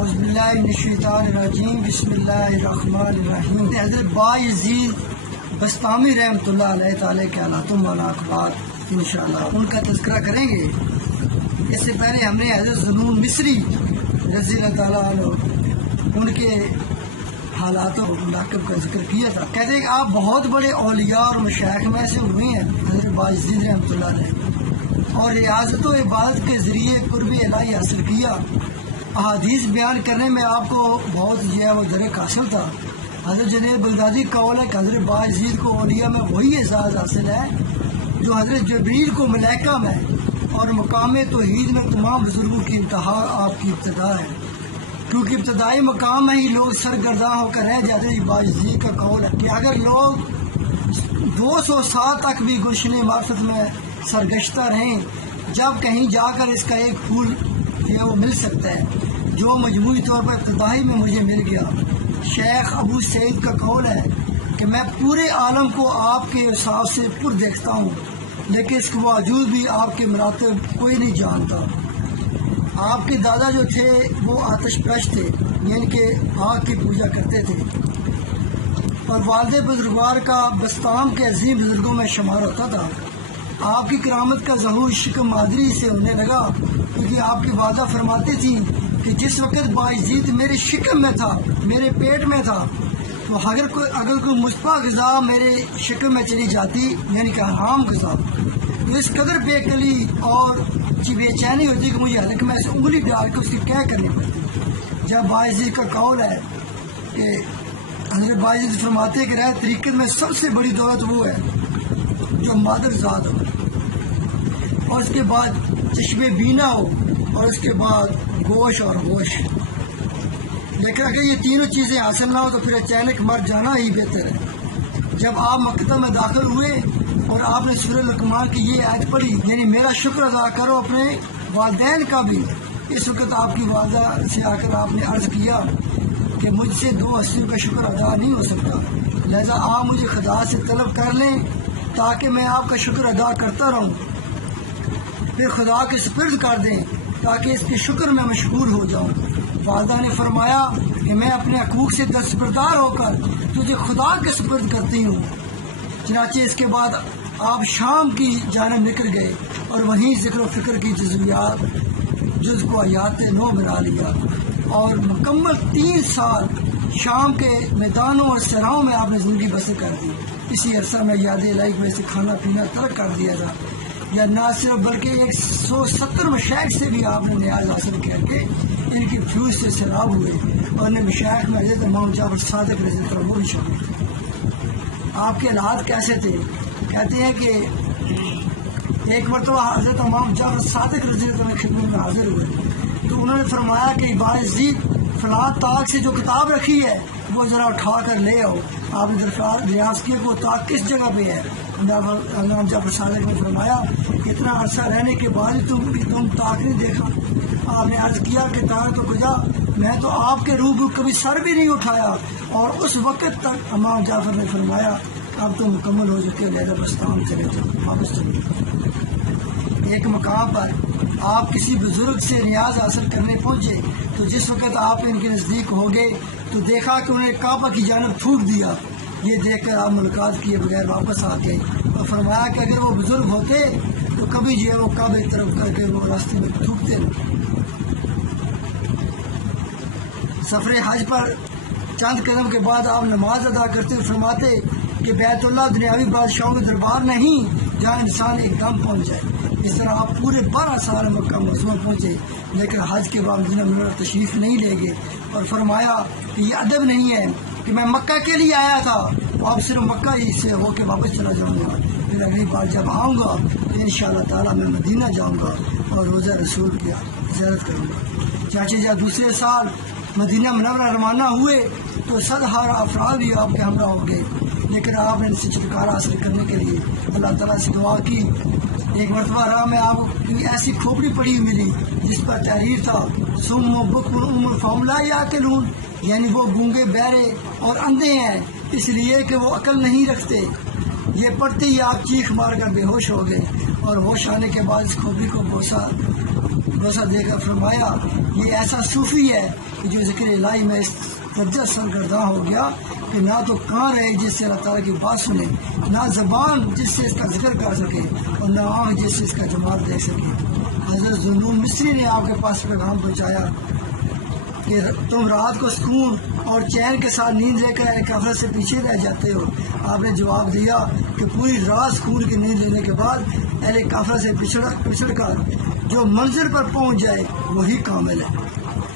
اعوذ باللہ من الشیطان الرجیم بسم اللہ الرحمن الرحیم۔ حضرت بایزید بسطامی رحمۃ اللہ علیہ تعالی کے حالات اخبار انشاءاللہ ان کا تذکرہ کریں گے۔ اس سے پہلے ہم نے حضرت ذنون مصری رضی اللہ تعالیٰ عنہ ان کے حالات و مناقب کا ذکر کیا تھا۔ کہتے ہیں کہ آپ بہت بڑے اولیاء اور مشائخ میں سے ہوئے ہیں حضرت بایزید رحمۃ اللہ علیہ، اور ریاضت و عبادت کے ذریعے قرب الہی حاصل کیا۔ احادیث بیان کرنے میں آپ کو بہت جو ہے وہ درک حاصل تھا۔ حضرت جنید بغدادی کا قول ہے کہ حضرت بایزید کو اولیاء میں وہی اعزاز حاصل ہے جو حضرت جبریل کو ملائکہ میں، اور مقام توحید میں تمام بزرگوں کی انتہا آپ کی ابتدا ہے، کیونکہ ابتدائی مقام میں ہی لوگ سرگرداں ہو کر رہ جاتے ہیں۔ بایزید کا قول ہے کہ اگر لوگ 200 سال تک بھی گلشن معرفت میں سرگشتہ رہیں، جب کہیں جا کر اس کا ایک پھول یہ وہ مل سکتا ہے جو مجموعی طور پر ابتدائی میں مجھے مل گیا۔ شیخ ابو سعید کا قول ہے کہ میں پورے عالم کو آپ کے اوصاف سے پر دیکھتا ہوں، لیکن اس کے باوجود بھی آپ کے مراتب کوئی نہیں جانتا۔ آپ کے دادا جو تھے وہ آتش پرش تھے، یعنی کہ آگ کی پوجا کرتے تھے، اور والد بزرگوار کا بسطام کے عظیم بزرگوں میں شمار ہوتا تھا۔ آپ کی کرامت کا ظہور شکم مادری سے ہونے لگا، کیونکہ آپ کی والدہ فرماتی تھیں کہ جس وقت بایزید میرے شکم میں تھا، میرے پیٹ میں تھا، تو اگر کوئی مصطفیٰ غذا میرے شکم میں چلی جاتی، یعنی کہ حرام غذا، تو اس قدر بے کلی اور بے چینی ہوتی کہ مجھے حلق میں سے انگلی ڈال کے اس کی کیا کرنی پڑتی۔ جب بایزید کا قول ہے کہ حضرت بایزید فرماتے کہ رہے طریقت میں سب سے بڑی دولت وہ ہے جو مادر زاد ہو، اور اس کے بعد چشم بینا ہو، اور اس کے بعد گوش اور ہوش۔ لیکن اگر یہ تینوں چیزیں حاصل نہ ہو تو پھر اچانک مر جانا ہی بہتر ہے۔ جب آپ مکہ میں داخل ہوئے اور آپ نے سورہ لقمان کی یہ آیت پڑھی، یعنی میرا شکر ادا کرو اپنے والدین کا بھی، اس وقت آپ کی والدہ سے آ کر آپ نے عرض کیا کہ مجھ سے 2 ہستیوں کا شکر ادا نہیں ہو سکتا، لہذا آپ مجھے خدا سے طلب کر لیں تاکہ میں آپ کا شکر ادا کرتا رہوں، پھر خدا کے سپرد کر دیں تاکہ اس کے شکر میں مشغول ہو جاؤں۔ والدہ نے فرمایا کہ میں اپنے حقوق سے دستبردار ہو کر تجھے خدا کے سپرد کرتی ہوں۔ چنانچہ اس کے بعد آپ شام کی جانب نکل گئے اور وہیں ذکر و فکر کی جزویات جز کو آیات نو بنا لیا، اور مکمل 3 سال شام کے میدانوں اور صحراؤں میں آپ نے زندگی بسر کر دی۔ اسی عرصہ میں یاد الہی میں سے کھانا پینا ترک کر دیا تھا، یا نہ صرف بلکہ 170 مشائخ سے بھی آپ نے نیاز حاصل کر کے ان کی فیوز سے سیراب ہوئے، اور ان مشائخ میں حضرت امام جعفر صادق رضی اللہ عنہ بھی شامل تھے۔ آپ کے حالات کیسے تھے؟ کہتے ہیں کہ ایک مرتبہ حضرت امام جعفر صادق رضی اللہ عنہ کی خدمت میں حاضر ہوئے تو انہوں نے فرمایا کہ بایزید فلاں طاق سے جو کتاب رکھی ہے وہ ذرا اٹھا کر لے آؤ۔ آپ نے ریاض کیا کہ وہ طاق کس جگہ پہ ہے؟ امام جعفر صادق نے فرمایا اتنا عرصہ رہنے کے بعد تم طاق نہیں دیکھا؟ آپ نے عرض کیا کہ طاق تو کجا، میں تو آپ کے روبرو کبھی سر بھی نہیں اٹھایا، اور اس وقت تک امام جعفر نے فرمایا اب تو مکمل ہو چکے، لہذا بستان چلے جاؤ، واپس چلے جاؤ۔ ایک مقام پر آپ کسی بزرگ سے نیاز حاصل کرنے پہنچے تو جس وقت آپ ان کے نزدیک ہو گئے تو دیکھا کہ انہوں نے کعبہ کی جانب تھوک دیا۔ یہ دیکھ کر آپ ملاقات کیے بغیر واپس آ گئے اور فرمایا کہ اگر وہ بزرگ ہوتے تو کبھی جو ہے وہ کعبے کی طرف کر کے وہ راستے میں تھوکتے نہیں۔ سفر حج پر چند قدم کے بعد آپ نماز ادا کرتے ہوئے فرماتے کہ بیت اللہ دنیاوی بادشاہوں کے دربار نہیں جہاں انسان ایک دم پہنچ جائے۔ اس طرح آپ پورے 12 سال مکہ معظمہ پہنچے، لیکن حج کے بعد مدینہ منورہ تشریف نہیں لے گئے، اور فرمایا کہ یہ ادب نہیں ہے کہ میں مکہ کے لیے آیا تھا، اب صرف مکہ ہی سے ہو کے واپس چلا جاؤں گا، پھر اگلی بار جب آؤں گا تو انشاءاللہ تعالیٰ میں مدینہ جاؤں گا اور روزہ رسول کی زیارت کروں گا۔ چاچے جب دوسرے سال مدینہ منورہ روانہ ہوئے تو 100 افراد بھی آپ کے ہمراہ ہو گئے، لیکن آپ نے ان سے چھٹکارا حاصل کرنے کے لیے اللہ تعالیٰ سے دعا کی۔ ایک مرتبہ راہ میں آپ کو ایسی کھوپڑی پڑی ملی جس پر تحریر تھا سم و بکم عمر فہم لا یعقلون، یعنی وہ گونگے بہرے اور اندھے ہیں اس لیے کہ وہ عقل نہیں رکھتے۔ یہ پڑھتے ہی آپ چیخ مار کر بے ہوش ہو گئے، اور ہوش آنے کے بعد اس کھوپڑی کو بوسہ بوسہ دے کر فرمایا یہ ایسا صوفی ہے کہ جو ذکر الہی میں اس درجہ سرگرداں ہو گیا کہ نہ تو کان رہے جس سے اللہ تعالیٰ کی بات سنے، نہ زبان جس سے اس کا ذکر کر سکے، اور نہ آنکھ جس سے اس کا جمال دیکھ سکے۔ حضرت ذوالنون مصری نے آپ کے پاس پیغام پہنچایا کہ تم رات کو سکون اور چین کے ساتھ نیند لے کر اہل کفر سے پیچھے رہ جاتے ہو۔ آپ نے جواب دیا کہ پوری رات سکون کی نیند لینے کے بعد اہل کفر سے پچھڑ کر جو منزل پر پہنچ جائے وہی کامل ہے۔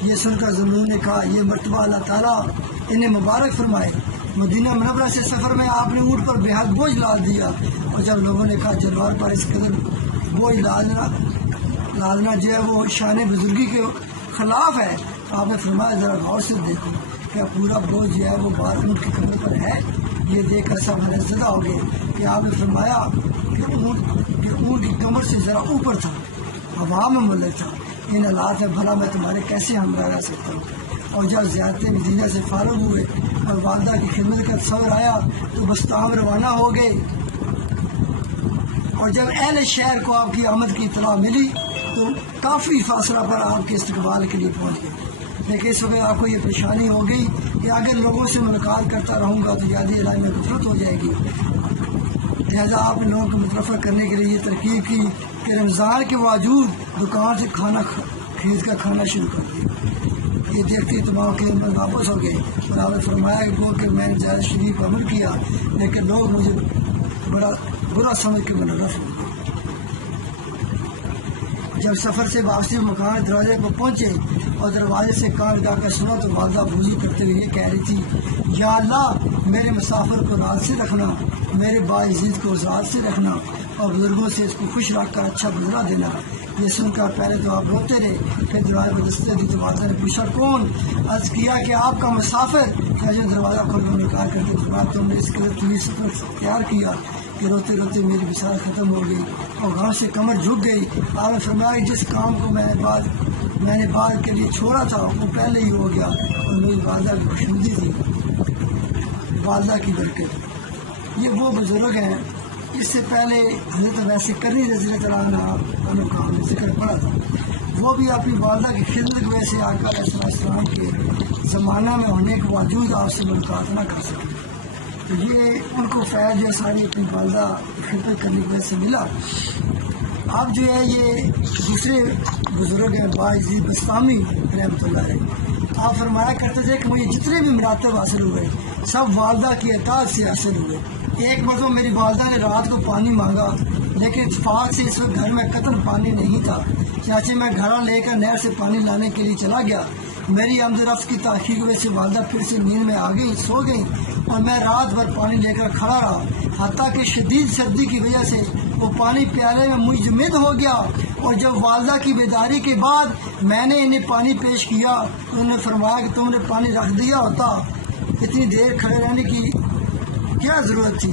یہ سن کر ذوالنون نے کہا یہ مرتبہ اللہ تعالیٰ انہیں مبارک فرمائے۔ مدینہ منورہ سے سفر میں آپ نے اونٹ پر بے حد بوجھ لاد دیا، اور جب لوگوں نے کہا جلوار پر اس قدر بوجھ لادنا جو ہے وہ شان بزرگی کے خلاف ہے، آپ نے فرمایا ذرا غور سے دیکھو کیا پورا بوجھ جو ہے وہ 12 اونٹ کی کمر پر ہے؟ یہ دیکھ کر سب حیرت زدہ ہو گئے کہ آپ نے فرمایا کہ اونٹ کی کمر سے ذرا اوپر تھا، ہوا میں ملک تھا۔ ان حالات میں بھلا میں تمہارے کیسے ہمراہ رہ سکتا ہوں؟ اور جب زیادتی مدینہ سے فارغ ہوئے اور والدہ کی خدمت کا تصور آیا تو بستام روانہ ہو گئے، اور جب اہل شہر کو آپ کی آمد کی اطلاع ملی تو کافی فاصلہ پر آپ کے استقبال کے لیے پہنچ گئے، لیکن اس وقت آپ کو یہ پریشانی ہو گئی کہ اگر لوگوں سے ملاقات کرتا رہوں گا تو یادی الہی میں غفلت ہو جائے گی۔ لہٰذا آپ نے لوگوں کو مترفع کرنے کے لیے یہ ترکیب کی کہ رمضان کے باوجود دکان سے کھانا خرید کر کھانا شروع کر دیا۔ یہ دیکھتے تمام کے عمل واپس ہو گئے، اور آپ نے فرمایا کہ میں نے زیادہ شریف عمل کیا لیکن لوگ مجھے بڑا برا سمجھ کے منرف ہو گئے۔ جب سفر سے واپسی مکان دروازے پر پہنچے اور دروازے سے کان لگا کر سنا تو والدہ بوجھی کرتے ہوئے یہ کہہ رہی تھی یا اللہ میرے مسافر کو راحت سے رکھنا، میرے باعزیز کو ذات سے رکھنا، اور بزرگوں سے اس کو خوش رکھ کر اچھا گزرا دینا۔ یہ سن کر پہلے تو آپ روتے رہے، پھر دروازے پر دستک دی تو والدہ نے پوچھا کون؟ عرض کیا کہ آپ کا مسافر۔ جو دروازہ کھول کر نکال کرتے بعد تم نے اس قدر طویل سفر اختیار کیا کہ روتے روتے میری بسارت ختم ہو گئی اور غم سے کمر جھک گئی۔ آپ نے فرمایا جس کام کو میں نے بعد کے لیے چھوڑا تھا وہ پہلے ہی ہو گیا، اور میری والدہ کی خوشنودی تھی، والدہ کی برکت۔ یہ وہ بزرگ ہیں، اس سے پہلے حضرت ویسے کرنی رضی اللہ عنہ کا ہم نے ذکر پڑا تھا، وہ بھی اپنی والدہ کی خدمت کی وجہ سے آقا علیہ السلام کے زمانہ میں ہونے کے باوجود آپ سے ملاقات نہ کر سکے، تو یہ ان کو فیض جو ساری اپنی والدہ کی خدمت کرنے کی وجہ سے ملا۔ اب جو ہے یہ دوسرے بزرگ ہیں باعزیز بستامی رحمۃ اللہ علیہ، آپ فرمایا کرتے تھے کہ مجھے جتنے بھی مراتب حاصل ہوئے سب والدہ کی اطاعت سے حاصل ہوئے۔ ایک مرتبہ میری والدہ نے رات کو پانی مانگا لیکن اتفاق سے اس وقت گھر میں قطن پانی نہیں تھا، چنانچہ میں گھڑا لے کر نہر سے پانی لانے کے لیے چلا گیا۔ میری آمد رفت کی تاخیر کی وجہ سے والدہ پھر سے نیند میں آ گئی، سو گئی، اور میں رات بھر پانی لے کر کھڑا رہا، حتیٰ کہ شدید سردی کی وجہ سے وہ پانی پیالے میں مجمد ہو گیا، اور جب والدہ کی بیداری کے بعد میں نے انہیں پانی پیش کیا تو انہوں نے فرمایا کہ تم نے پانی رکھ دیا ہوتا، اتنی دیر کھڑے رہنے کی کیا ضرورت تھی؟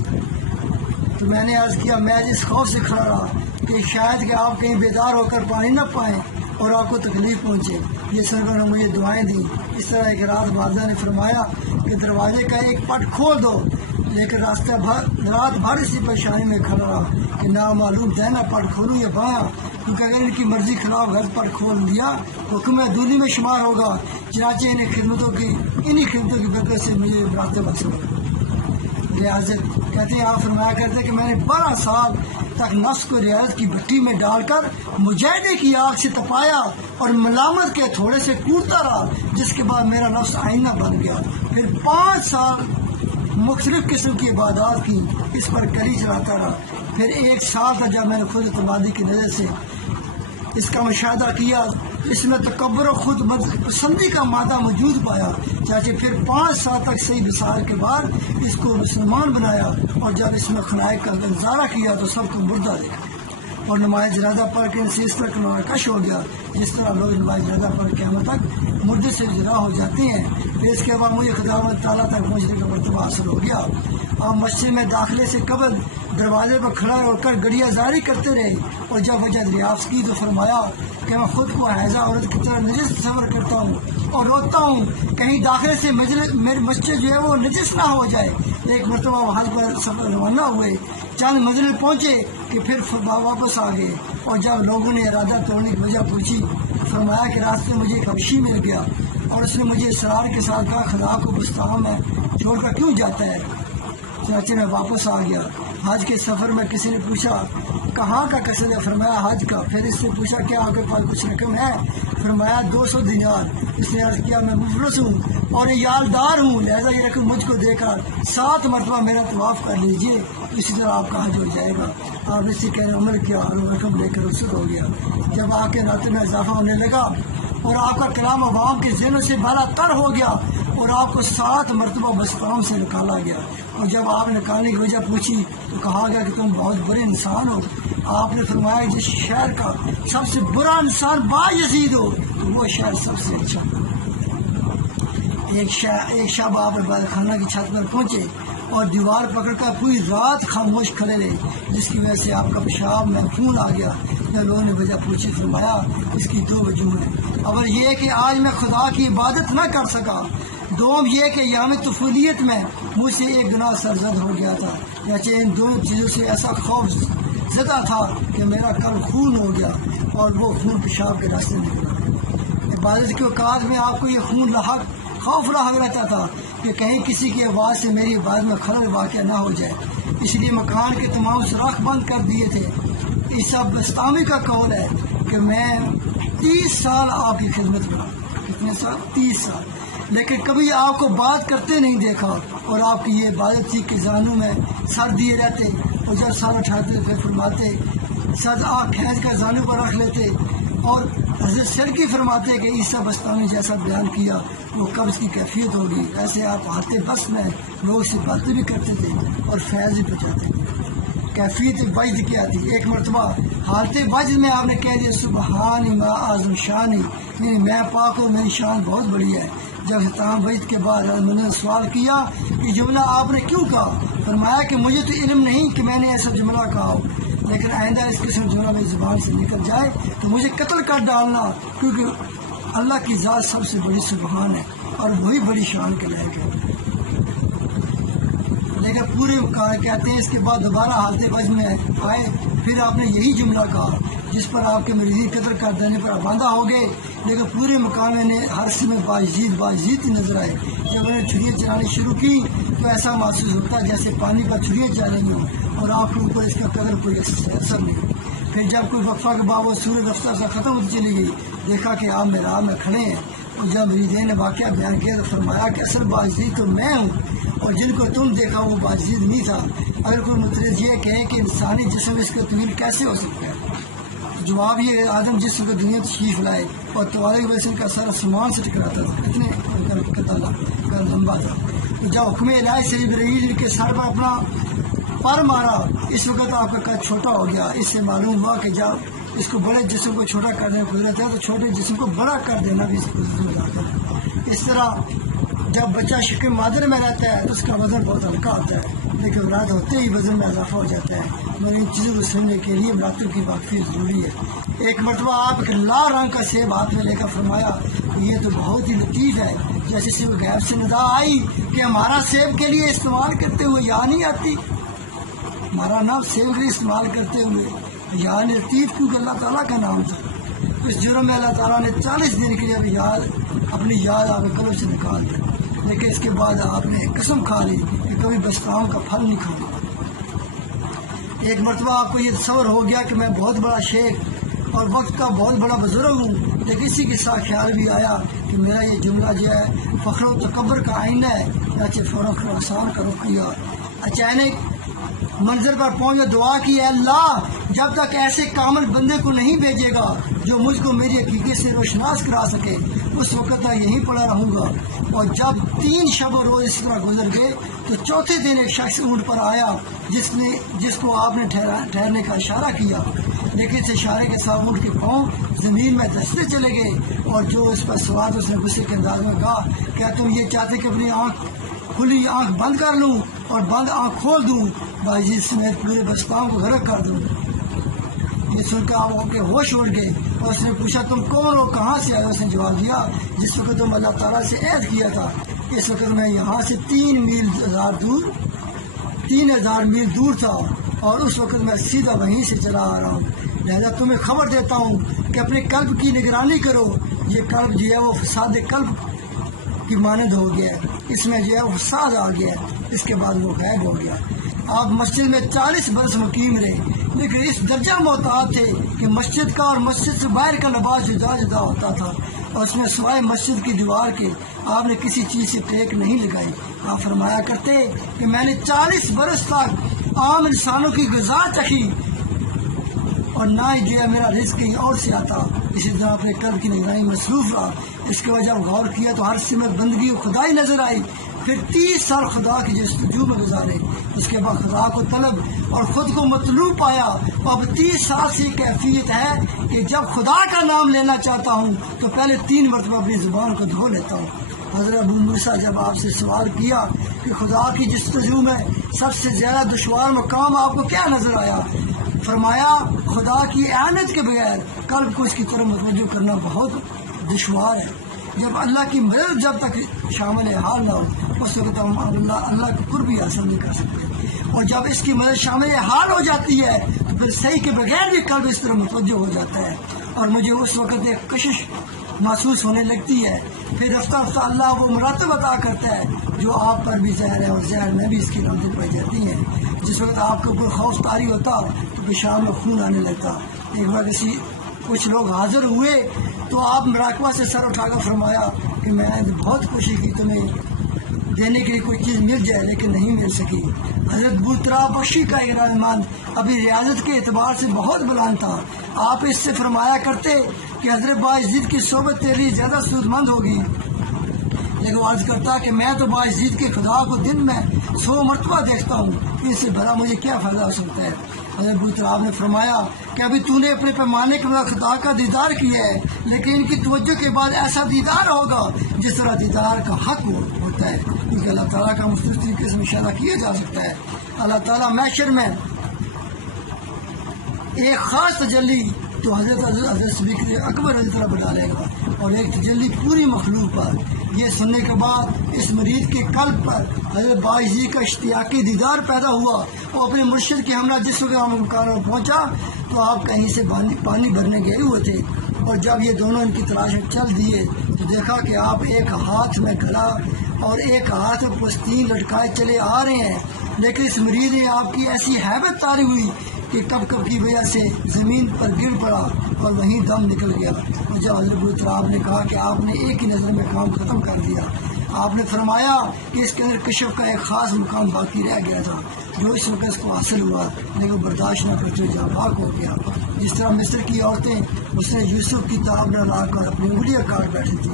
تو میں نے عرض کیا میں اس خوف سے کھڑا رہا کہ شاید کہ آپ کہیں بیدار ہو کر پانی نہ پائیں اور آپ کو تکلیف پہنچے۔ یہ سن کر مجھے دعائیں دیں۔ اس طرح ایک رات والدہ نے فرمایا کہ دروازے کا ایک پٹ کھول دو، لیکن رات بھر اسی پریشانی میں کھڑا رہا کہ نامعلوم دہنا پٹ کھولوں یا بایاں، کیونکہ اگر ان کی مرضی خلاف غلط پٹ کھول دیا حکم دولی میں شمار ہوگا۔ چنانچہ انہیں انہی خدمتوں کی برکت سے مجھے مراتب حاصل ہو۔ لہٰذا کہتے ہیں آپ فرمایا کرتے کہ میں نے 12 سال تک نفس کو ریاضت کی بھٹی میں ڈال کر مجاہدے کی آگ سے تپایا اور ملامت کے تھوڑے سے کوٹتا رہا، جس کے بعد میرا نفس آئینہ بن گیا۔ پھر 5 سال مختلف قسم کی عبادات کی، اس پر کڑی چلاتا رہا۔ پھر 1 سال تھا جب میں نے خود اعتمادی کی نظر سے اس کا مشاہدہ کیا، اس میں تکبر و خود پسندی کا مادہ موجود پایا، چاچے پھر 5 سال تک صحیح بسار کے بعد اس کو مسلمان بنایا، اور جب اس میں خلائق کا نظارہ کیا تو سب کو مردہ دیکھا، اور نماز جنازہ پڑھ کے سے اس طرح کنارہ کش ہو گیا جس طرح لوگ نماز جنازہ پڑھ کے قیامت تک مردے سے جدا ہو جاتے ہیں۔ پھر اس کے بعد مجھے خداوند تعالیٰ تک پہنچنے کا مرتبہ حاصل ہو گیا۔ اور مسجد میں داخلے سے قبل دروازے پر کھڑا ہو کر گڑیا زاری کرتے رہے، اور جب وجہ دریافت کی تو فرمایا کہ میں خود کو حیضہ عورت کی طرح نجس تصور کرتا ہوں اور روتا ہوں کہیں داخلے سے میری مسجد جو ہے وہ نجس نہ ہو جائے۔ ایک مرتبہ حج پر سفر روانہ ہوئے، چند منزل پہنچے کہ پھر واپس آ گئے، اور جب لوگوں نے ارادہ توڑنے کی وجہ پوچھی، فرمایا کہ راستے میں مجھے ایک حبشی مل گیا اور اس نے مجھے اسرار کے ساتھ کہا خدا کو بستان میں چھوڑ کر کیوں جاتا ہے؟ چاچے میں واپس آ گیا۔ حج کے سفر میں کسی نے پوچھا کہاں کا قصد ہے؟ فرمایا حج کا۔ پھر اس نے پوچھا کیا آپ کے پاس کچھ رقم ہے؟ فرمایا 200 دینار۔ اس نے عرض کیا میں مفلس ہوں اور یالدار ہوں، لہذا یہ رقم مجھ کو دے کر 7 مرتبہ میرا طواف کر لیجئے، اسی طرح آپ کا حج ہو جائے گا۔ آپ اس سے کہنے عمر کیا اور رقم لے کر رخصت ہو گیا۔ جب آپ کے ناطے میں اضافہ ہونے لگا اور آپ کا کلام عوام کے ذہنوں سے بالا تر ہو گیا اور آپ کو 7 مرتبہ بستان سے نکالا گیا، اور جب آپ نے نکالنے کی وجہ پوچھی تو کہا گیا کہ تم بہت برے انسان ہو۔ آپ نے فرمایا جس شہر کا سب سے برا انسان بایزید ہو تو وہ شہر سب سے اچھا۔ ایک شب آپ عبادت خانہ کی چھت پر پہنچے اور دیوار پکڑ کر پوری رات خاموش کھڑے رہے، جس کی وجہ سے آپ کا پیشاب میں خون آ گیا۔ جب لوگوں نے وجہ پوچھی فرمایا اس کی 2 وجوہیں، اول یہ کہ آج میں خدا کی عبادت نہ کر سکا، دوم یہ کہ یام طفولیت میں مجھ سے ایک گناہ سرزد ہو گیا تھا، چاچے ان دونوں چیزوں سے ایسا خوف زدہ تھا کہ میرا قلب خون ہو گیا اور وہ خون پیشاب کے راستے نکلا۔ عبادت کے اوقات میں آپ کو یہ خون خوف لاحق رہتا تھا کہ کہیں کسی کی آواز سے میری عبادت میں خلل واقع نہ ہو جائے، اس لیے مکان کے تمام سوراخ بند کر دیے تھے۔ عیسیٰ بستامی کا قول ہے کہ میں 30 سال آپ کی خدمت کرا۔ کتنے سال؟ 30 سال، لیکن کبھی آپ کو بات کرتے نہیں دیکھا، اور آپ کی یہ عبادت تھی کہ زانوں میں سر دیے رہتے اور جب سر اٹھاتے پھر فرماتے، سر آنکھ کھینچ کر زانوں پر رکھ لیتے، اور حضرت سرکی فرماتے کہ عیسیٰ بستانی جیسا بیان کیا وہ قبض کی کیفیت ہوگی۔ ایسے آپ حالت بس میں لوگ سے باتیں بھی کرتے تھے اور فیض بھی پہنچاتے تھے۔ کیفیت وجد کیا تھی؟ ایک مرتبہ حالت وجد میں آپ نے کہہ دیا سبحانی ما اعظم شانی، یعنی میں پاک ہوں، میری شان بہت بڑی ہے۔ جب ختام وجد کے بعد میں نے سوال کیا کہ جملہ آپ نے کیوں کہا؟ فرمایا کہ مجھے تو علم نہیں کہ میں نے ایسا جملہ کہا ہو، لیکن آئندہ اس قسم جملہ میری زبان سے نکل جائے تو مجھے قتل کر ڈالنا، کیونکہ اللہ کی ذات سب سے بڑی سبحان ہے اور وہی بڑی شان کے لائق ہے۔ لیکن پورے کہتے ہیں اس کے بعد دوبارہ حالت وجد میں آئے، پھر آپ نے یہی جملہ کہا جس پر آپ کے مریضی قتل کر دینے پر باندھا ہو گئے، لیکن پورے مقام نے ہر میں باعزید نظر آئے۔ جب انہیں چھریاں چلانی شروع کی تو ایسا محسوس ہوتا جیسے پانی پر چھریاں چل رہی ہوں اور آپ کے اوپر اس کا قدر کوئی اثر نہیں۔ پھر جب کوئی وقفہ کے بعد وہ سورج رفتار سے ختم ہوتی چلی گئی، دیکھا کہ آپ میرا میں کھڑے ہیں، اور جب مریدین نے واقعہ بیان کیا تو فرمایا کہ اصل باعزید تو میں ہوں، اور جن کو تم دیکھا وہ باعزید نہیں تھا۔ اگر کوئی مترجم یہ کہے کہ انسانی جسم اس کا طویل کیسے ہو سکتا ہے، جواب یہ آدم جسم کو دنیا تشریف لائے اور توالے کی وجہ سے ان کا سر آسمان سے ٹکراتا تھا، کتنے لمبا تھا۔ جب حکم الہی سے ابراہیل کے سر پر اپنا پر مارا، اس وقت آپ کا قد چھوٹا ہو گیا۔ اس سے معلوم ہوا کہ جب اس کو بڑے جسم کو چھوٹا کرنے کی قدرت ہے تو چھوٹے جسم کو بڑا کر دینا بھی اس کو ذمہ دار ہے۔ اس طرح جب بچہ شکم مادر میں رہتا ہے تو اس کا وزن بہت ہلکا ہوتا ہے، لیکن اولاد ہوتے ہی وزن میں اضافہ ہو جاتا ہے، مگر ان چیزوں کو سمجھنے کے لیے مراتب کی واقفیت ضروری ہے۔ ایک مرتبہ آپ ایک لال رنگ کا سیب ہاتھ میں لے کر فرمایا کہ یہ تو بہت ہی لطیف ہے، جیسے سے غیب سے ندا آئی کہ ہمارا سیب کے لیے استعمال کرتے ہوئے یاد نہیں آتی، ہمارا نام سیب کے لیے استعمال کرتے ہوئے یاد لطیف، کیونکہ اللہ تعالیٰ کا نام تھا۔ اس جرم میں اللہ تعالیٰ نے 40 دن کے لیے اپنی یاد آپ کے قلب سے نکال دی، لیکن اس کے بعد آپ نے قسم کھا لی کہ کبھی بستاؤں کا پھل نہیں کھانا۔ ایک مرتبہ آپ کو یہ تصور ہو گیا کہ میں بہت بڑا شیخ اور وقت کا بہت بڑا بزرگ ہوں، لیکن اسی کے ساتھ خیال بھی آیا کہ میرا یہ جملہ جو ہے فخر و تکبر کا آئینہ ہے، چاچے فوراً خراسان کا رخ کیا۔ اچانک منظر پر پہنچ دعا کی، اے اللہ جب تک ایسے کامل بندے کو نہیں بھیجے گا جو مجھ کو میری حقیقت سے روشناس کرا سکے، اس وقت میں یہیں پڑا رہوں گا۔ اور جب 3 شب و روز اس طرح گزر گئے تو چوتھے دن ایک شخص اونٹ پر آیا جس کو آپ نے ٹھہرنے کا اشارہ کیا، لیکن اس اشارے کے ساتھ اونٹ کے پاؤں زمین میں دھستے چلے گئے، اور جو اس پر سوار اس نے غصے کے انداز میں کہا، کیا تم یہ چاہتے کہ اپنی کھلی آنکھ بند کر لوں اور بند آنکھ کھول دوں، باعزید سمیت پورے بستاؤں کو غرق کر دوں؟ یہ سن کر آپ کے ہوش اڑ گئے، اور اس نے پوچھا تم کون ہو، کہاں سے آئے؟ اس نے جواب دیا، جس وقت تم اللہ تعالیٰ سے عہد کیا تھا اس وقت میں یہاں سے 3000 میل دور تھا، اور اس وقت میں سیدھا وہیں سے چلا آ رہا ہوں، لہذا تمہیں خبر دیتا ہوں کہ اپنے قلب کی نگرانی کرو، یہ قلب جو ہے وہ فساد قلب کی مانند ہو گیا ہے، اس میں جو ہے وہ فساد آ گیا ہے، اس کے بعد وہ غائب ہو گیا۔ آپ مسجد میں 40 برس مقیم رہے، لیکن اس درجہ محتاط تھے کہ مسجد کا اور مسجد سے باہر کا لباس جدا جدا ہوتا تھا، اور اس میں سوائے مسجد کی دیوار کے آپ نے کسی چیز سے ٹیک نہیں لگائی۔ آپ فرمایا کرتے کہ میں نے 40 برس تک عام انسانوں کی غذا چکھی اور نہ ہی جو ہے میرا رزق کہیں اور سے آتا۔ اسی طرح اپنے قلب کی نگرانی مصروف رہا۔ اس کے بعد جب غور کیا تو ہر سمت بندگی و خدائی نظر آئی۔ پھر 30 سال خدا کی جستجو میں گزارے، اس کے بعد خدا کو طلب اور خود کو مطلوب پایا۔ اب 30 سال سے کیفیت ہے کہ جب خدا کا نام لینا چاہتا ہوں تو پہلے 3 مرتبہ اپنی زبان کو دھو لیتا ہوں۔ حضرت ابو موسیٰ جب آپ سے سوال کیا کہ خدا کی جستجو میں سب سے زیادہ دشوار مقام آپ کو کیا نظر آیا، فرمایا خدا کی اعانت کے بغیر قلب کو اس کی طرف متوجہ کرنا بہت دشوار ہے۔ جب اللہ کی مدد جب تک شامل حال نہ ہو اس وقت ہم اللہ کا قرب بھی حاصل نہیں کر سکتے، اور جب اس کی مدد شامل حال ہو جاتی ہے تو پھر صحیح کے بغیر بھی قلب اس طرح متوجہ ہو جاتا ہے، اور مجھے اس وقت ایک کشش محسوس ہونے لگتی ہے۔ پھر رفتہ رفتہ اللہ وہ مراتب عطا کرتا ہے جو آپ پر بھی زہر ہے اور زہر میں بھی اس کی رحمتیں پائی جاتی ہیں۔ جس وقت آپ کے اوپر خوف طاری ہوتا تو پیشاب میں خون آنے لگتا۔ ایک بار کچھ لوگ حاضر ہوئے تو آپ مراقبہ سے سر اٹھا کر فرمایا کہ میں نے بہت کوشش کی تمہیں دینے کے لیے کوئی چیز مل جائے لیکن نہیں مل سکی۔ حضرت بوترا بخشی کا ایک مان ابھی ریاضت کے اعتبار سے بہت بلند تھا۔ آپ اس سے فرمایا کرتے کہ حضرت باعزید کی صحبت تیرے لیے زیادہ سود مند ہوگی، لیکن وہ عرض کرتا کہ میں تو باعزید کے خدا کو دن میں 100 مرتبہ دیکھتا ہوں، اس سے بھلا مجھے کیا فائدہ ہو سکتا ہے۔ حضرت بوترا نے فرمایا کہ ابھی تو نے اپنے پیمانے کے بعد خدا کا دیدار کیا ہے، لیکن ان کی توجہ کے بعد ایسا دیدار ہوگا جس طرح دیدار کا حق ہوتا ہے، کیونکہ اللہ تعالیٰ کا مختلف طریقے سے مشاہدہ کیا جا سکتا ہے۔ اللہ تعالیٰ محشر میں ایک خاص تجلی تو حضرت صدیق اکبر رضی اللہ بنا لے گا، اور ایک تجلی پوری مخلوق پر۔ یہ سننے کے بعد اس مریض کے قلب پر حضرت باعزید کا اشتیاقی دیدار پیدا ہوا، اور اپنے مرشد کے ہمراہ جس وقت ہم مکان میں پہنچا تو آپ کہیں سے پانی بھرنے گئے ہوئے تھے، اور جب یہ دونوں ان کی تلاش میں چل دیے تو دیکھا کہ آپ ایک ہاتھ میں گلا اور ایک ہاتھ میں پستین لٹکائے چلے آ رہے ہیں، لیکن اس مریض نے آپ کی ایسی ہیبت طاری ہوئی کہ کب کی وجہ سے زمین پر گر پڑا اور وہیں دم نکل گیا۔ اور جب حضرت بوترا نے کہا کہ آپ نے ایک ہی نظر میں کام ختم کر دیا، آپ نے فرمایا کہ اس کے اندر کشف کا ایک خاص مقام باقی رہ گیا تھا جو اس وقت اس کو حاصل ہوا، لیکن وہ برداشت نہ کرتے جہاں پاک ہو گیا۔ جس طرح مصر کی عورتیں اس نے یوسف کی تاب نہ لا کر اپنی انگلیاں کاٹ بیٹھی تھی،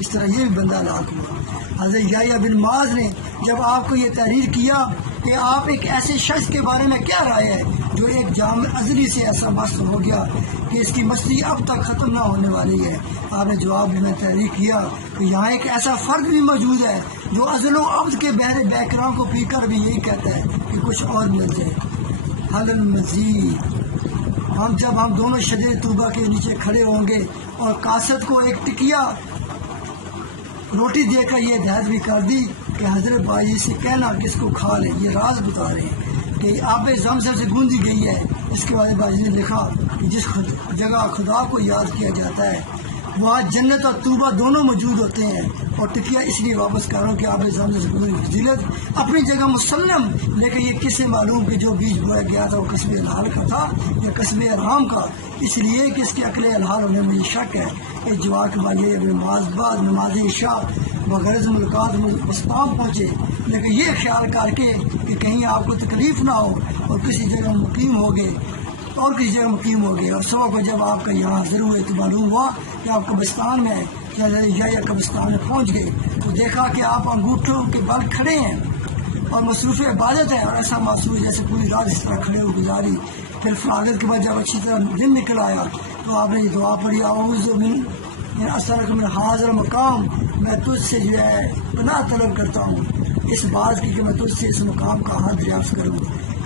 اس طرح یہ بھی بندہ ہلاک ہوا۔ حضرت یحییٰ بن معاذ نے جب آپ کو یہ تحریر کیا کہ آپ ایک ایسے شخص کے بارے میں کیا رائے ہے جو ایک جام ازلی سے ایسا مست ہو گیا کہ اس کی مستی اب تک ختم نہ ہونے والی ہے، آپ نے جواب میں تحریر کیا کہ یہاں ایک ایسا فرد بھی موجود ہے جو ازل و ابد کے بحر بیکرام کو پی کر بھی یہی کہتا ہے کہ کچھ اور مل جائے، حل المزید۔ جب ہم دونوں شجر طوبہ کے نیچے کھڑے ہوں گے اور قاصد کو ایک ٹکیا روٹی دے کر یہ ہدایت بھی کر دی کہ حضرت بائی سے کہنا کہ اس کو کھا لیں، یہ راز بتا رہے ہیں کہ آب زمزم سے گونجی گئی ہے۔ اس کے بعد بائی نے لکھا کہ جس جگہ خدا کو یاد کیا جاتا ہے وہاں جنت اور طوبہ دونوں موجود ہوتے ہیں، اور ٹکیا اس لیے واپس کر رہا ہوں کہ آب زمزم سے گونجی فضیلت اپنی جگہ مسلم، لیکن یہ کس سے معلوم کہ جو بیج بویا گیا تھا وہ قصبے الحال کا تھا یا قصبے حرام کا، اس لیے کہ اس کے عقل الحال ہونے میں یہ شک ہے۔ ایک جواب کے بعد یہ بعد نماز عشاء وغیرہ ملاقات مستام پہنچے، لیکن یہ خیال کر کے کہ کہیں آپ کو تکلیف نہ ہو اور کسی جگہ مقیم ہو گئے اور صبح کو جب آپ کا یہاں حاضر ہوئے تو معلوم ہوا کہ آپ قبرستان میں یا قبرستان میں پہنچ گئے تو دیکھا کہ آپ انگوٹھوں کے بل کھڑے ہیں اور مصروف عبادت ہے، اور ایسا محسوس جیسے پوری رات اس طرح کھڑے ہو گزاری۔ پھر فراغت کے بعد جب اچھی طرح دن نکل آیا تو آپ نے یہ دعا پڑھی، اعوذ من اثرک من حاضر مقام، میں تجھ سے جو ہے پناہ طلب کرتا ہوں اس بات کی کہ میں تجھ سے اس مقام کا حد دریافت کروں۔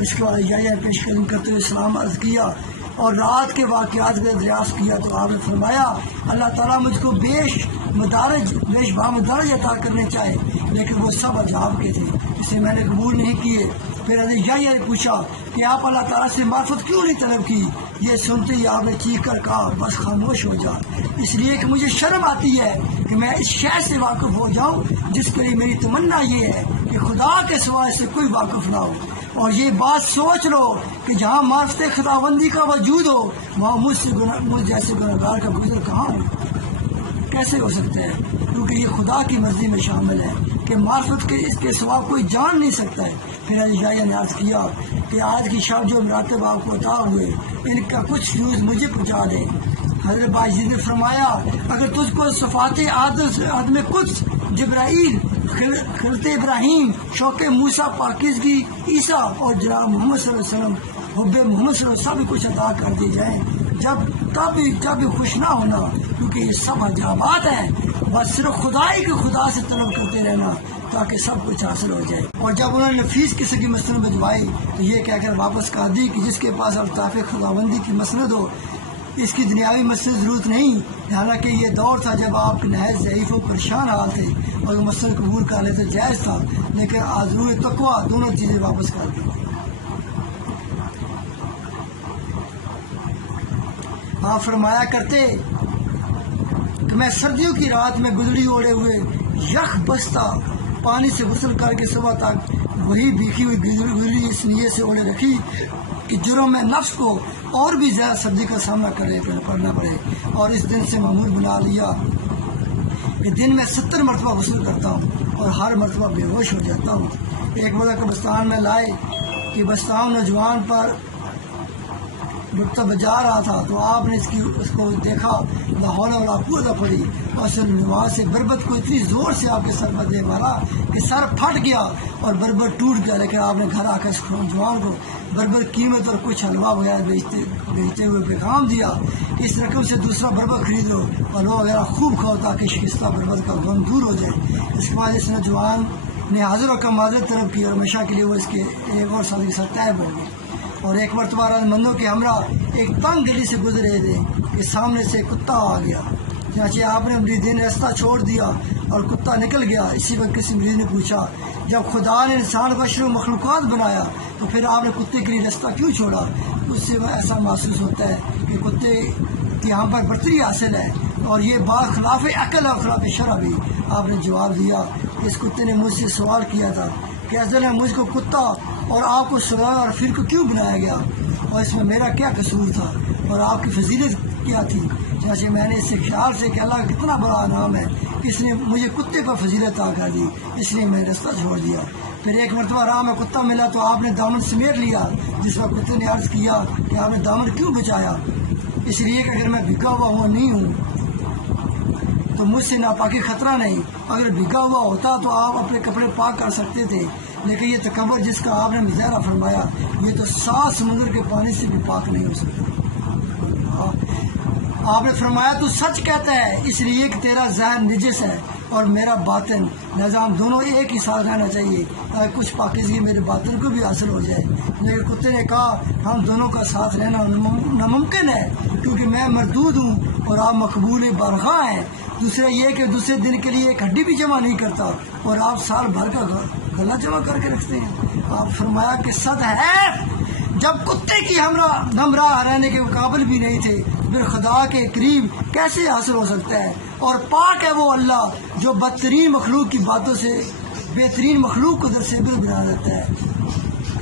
اس کے بعد یہ پیش قدم کرتے ہوئے سلام عرض کیا اور رات کے واقعات کا دریافت کیا تو آپ نے فرمایا اللہ تعالیٰ مجھ کو بیش بامدارج عطا کرنے چاہے، لیکن وہ سب عذاب کے تھے، اسے میں نے قبول نہیں کیے۔ پھر حضرت یحییٰ نے پوچھا کہ آپ اللہ تعالیٰ سے معرفت کیوں نہیں طلب کی؟ یہ سنتے ہی آپ نے چیخ کر کہا بس خاموش ہو جا، اس لیے کہ مجھے شرم آتی ہے کہ میں اس شے سے واقف ہو جاؤں جس کے لیے میری تمنا یہ ہے کہ خدا کے سوا اس سے کوئی واقف نہ ہو۔ اور یہ بات سوچ لو کہ جہاں معرفت خداوندی کا وجود ہو وہاں مجھ جیسے گنہگار کا گزر کہاں ہو؟ کیسے ہو سکتا ہے؟ کیونکہ یہ خدا کی مرضی میں شامل ہے کہ معرفت کے اس کے سوا کوئی جان نہیں سکتا ہے۔ پھر حضرت یحییٰ نے عرض کیا کہ آج کی شب جو مراتب آپ کو عطا ہوئے ان کا کچھ نیوز مجھے پہنچا دیں۔ حضرت باعزید نے فرمایا اگر تجھ کو صفات عدم قدس، جبرائیل، خلت ابراہیم، شوق موسیٰ، پاکیزگی عیسیٰ اور جناب محمد صلی اللہ علیہ وسلم، حب محمد صلی اللہ علیہ وسلم سب کچھ عطا کر دی جائیں جب بھی خوش نہ ہونا، کیونکہ یہ سب عجابات ہیں، بس صرف خدائی کے خدا سے طلب کرتے رہنا تاکہ سب کچھ حاصل ہو جائے۔ اور جب انہوں نے نفیس قسم کی مسند بھجوائی تو یہ کہہ کر واپس کہا دی کہ جس کے پاس الطاف خداوندی کی مسند ہو اس کی دنیاوی مسند ضرورت نہیں، حالانکہ یہ دور تھا جب آپ نہایت ضعیف و پریشان حال تھے اور مسند قبول کر لیتے جائز تھا، لیکن آذرو تقویٰ دونوں چیزیں واپس کر دی۔ آپ فرمایا کرتے کہ میں سردیوں کی رات میں گزڑی اوڑے ہوئے یخ بستہ پانی سے غسل کر کے صبح تک وہی بھیگی ہوئی گزڑی اس نیت سے اوڑے رکھی کہ جرم میں نفس کو اور بھی زیادہ سردی کا سامنا کرنا پڑے، اور اس دن سے معمول بنا لیا کہ دن میں 70 مرتبہ غسل کرتا ہوں اور ہر مرتبہ بے ہوش ہو جاتا ہوں۔ ایک مرتبہ قبرستان میں لائے کہ بستان نوجوان پر گٹا بجا رہا تھا تو آپ نے اس کو دیکھا، لاہور والا قوت پڑی، اصل نواز سے بربت کو اتنی زور سے آپ کے سر پر دے مارا کہ سر پھٹ گیا اور بربت ٹوٹ گیا، لیکن آپ نے گھر آ کر اس نوجوان کو بربت قیمت اور کچھ حلوہ وغیرہ بیچتے ہوئے پیغام دیا کہ اس رقم سے دوسرا بربت خرید لو، حلوہ وغیرہ خوب کھاؤ تاکہ شکستہ بربت کا غم دور ہو جائے۔ اس کے بعد اس نوجوان نے حاضر و کم معذرت طلب کی اور ہمیشہ کے لیے وہ اس کے ایک اور ساتھ کے ساتھ طیب ہو گئی۔ اور ایک مرتبہ رضمندوں کے ہمراہ ایک تنگ گلی سے گزرے تھے کہ سامنے سے کتا آ گیا، چنانچہ آپ نے مریدین نے راستہ چھوڑ دیا اور کتا نکل گیا۔ اسی وقت کسی مریض نے پوچھا جب خدا نے انسان بشر و مخلوقات بنایا تو پھر آپ نے کتے کے لیے راستہ کیوں چھوڑا؟ اس سے ایسا محسوس ہوتا ہے کہ کتے کی یہاں پر برتری حاصل ہے، اور یہ بات خلاف عقل اور خلاف شرع بھی۔ آپ نے جواب دیا کہ اس کتے نے مجھ سے سوال کیا تھا کہ اصل میں مجھ کو کتا اور آپ کو سوال اور فرق کیوں بنایا گیا، اور اس میں میرا کیا قصور تھا اور آپ کی فضیلت کیا تھی؟ جیسے میں نے اس سے خیال سے کہ اللہ کا کتنا بڑا انعام ہے، اس نے مجھے کتے پر فضیلت عطا کر دی، اس لیے میں نے راستہ چھوڑ دیا۔ پھر ایک مرتبہ راہ میں کتا ملا تو آپ نے دامن سمیٹ لیا، جس وقت کتے نے عرض کیا کہ آپ نے دامن کیوں بچایا؟ اس لیے کہ اگر میں بھگا ہوا نہیں ہوں تو مجھ سے ناپاکی خطرہ نہیں، اگر بھگا ہوا ہوتا تو آپ اپنے کپڑے پاک کر سکتے تھے، لیکن یہ تکبر جس کا آپ نے مظاہرہ فرمایا یہ تو 7 سمندر کے پانی سے بھی پاک نہیں ہو سکتا۔ آپ نے فرمایا تو سچ کہتا ہے، اس لیے کہ تیرا ذہن نجس ہے اور میرا باطن نظام دونوں ایک ہی ساتھ رہنا چاہیے تاکہ کچھ پاکیزگی میرے باطن کو بھی حاصل ہو جائے۔ لیکن کتے نے کہا ہم دونوں کا ساتھ رہنا ناممکن ہے کیونکہ میں مردود ہوں اور آپ مقبول بارگاہ ہیں، دوسرا یہ کہ دوسرے دن کے لیے ایک ہڈی بھی جمع نہیں کرتا اور آپ سال بھر کا گلا جمع کر کے رکھتے ہیں۔ آپ فرمایا کہ صد ہے جب کتے کی ہمراہ رہنے کے قابل بھی نہیں تھے پھر خدا کے قریب کیسے حاصل ہو سکتا ہے؟ اور پاک ہے وہ اللہ جو بدترین مخلوق کی باتوں سے بہترین مخلوق کو درسیبل بنا دیتا ہے۔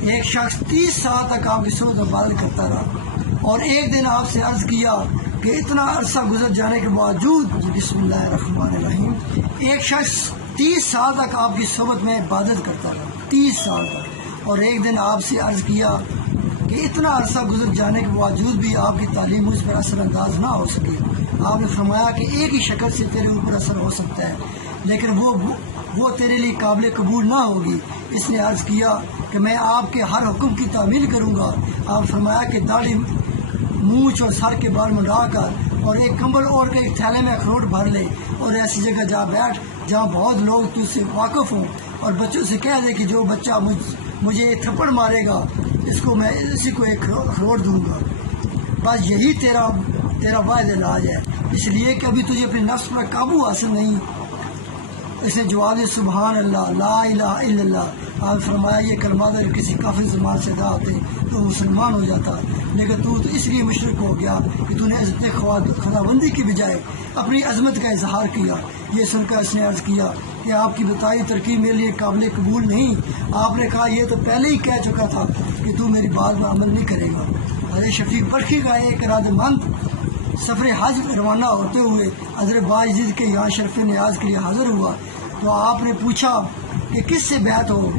ایک شخص 30 سال تک آپ کی صحبت عبادت کرتا رہا اور ایک دن آپ سے عرض کیا کہ اتنا عرصہ گزر جانے کے باوجود بسم اللہ الرحمن الرحیم، ایک شخص 30 سال تک آپ کی صحبت میں عبادت کرتا رہا، 30 سال تک، اور ایک دن آپ سے عرض کیا کہ اتنا عرصہ گزر جانے کے باوجود بھی آپ کی تعلیم مجھ پر اثر انداز نہ ہو سکے۔ آپ نے فرمایا کہ ایک ہی شکل سے تیرے اوپر اثر ہو سکتا ہے لیکن وہ تیرے لیے قابل قبول نہ ہوگی۔ اس نے عرض کیا کہ میں آپ کے ہر حکم کی تعمیل کروں گا۔ آپ فرمایا کہ داڑھی، مونچھ اور سر کے بال منڈا کر اور ایک کمبل اوڑھ کے ایک تھیلے میں اخروٹ بھر لے اور ایسی جگہ جا بیٹھ جہاں بہت لوگ تجھ سے واقف ہوں، اور بچوں سے کہہ دے کہ جو بچہ مجھے ایک تھپڑ مارے گا میں اسی کو ایک اخروٹ دوں گا، بس یہی تیرا واحد علاج ہے، اس لیے کہ ابھی تجھے اپنے نفس پر قابو حاصل نہیں۔ اس نے جواب دیا سبحان اللہ لا الہ الا اللہ۔ آپ فرمایا یہ کلمات اگر کسی کافر زبان سے ادا ہوتے تو مسلمان ہو جاتا، لیکن تو اس لیے مشرک ہو گیا کہ تو نے عزت خداوندی کی بجائے اپنی عظمت کا اظہار کیا۔ یہ سن کر اس نے عرض کیا کہ آپ کی بتائی ترکیب میرے لیے قابل قبول نہیں۔ آپ نے کہا یہ تو پہلے ہی کہہ چکا تھا کہ تو میری بات میں عمل نہیں کرے گا۔ حضرت شفیق برقی کا ایک ارادہ مند سفر حج روانہ ہوتے ہوئے حضرت باعزید کے یہاں شرف نیاز کے لیے حاضر ہوا تو آپ نے پوچھا کہ کس سے بیعت ہو،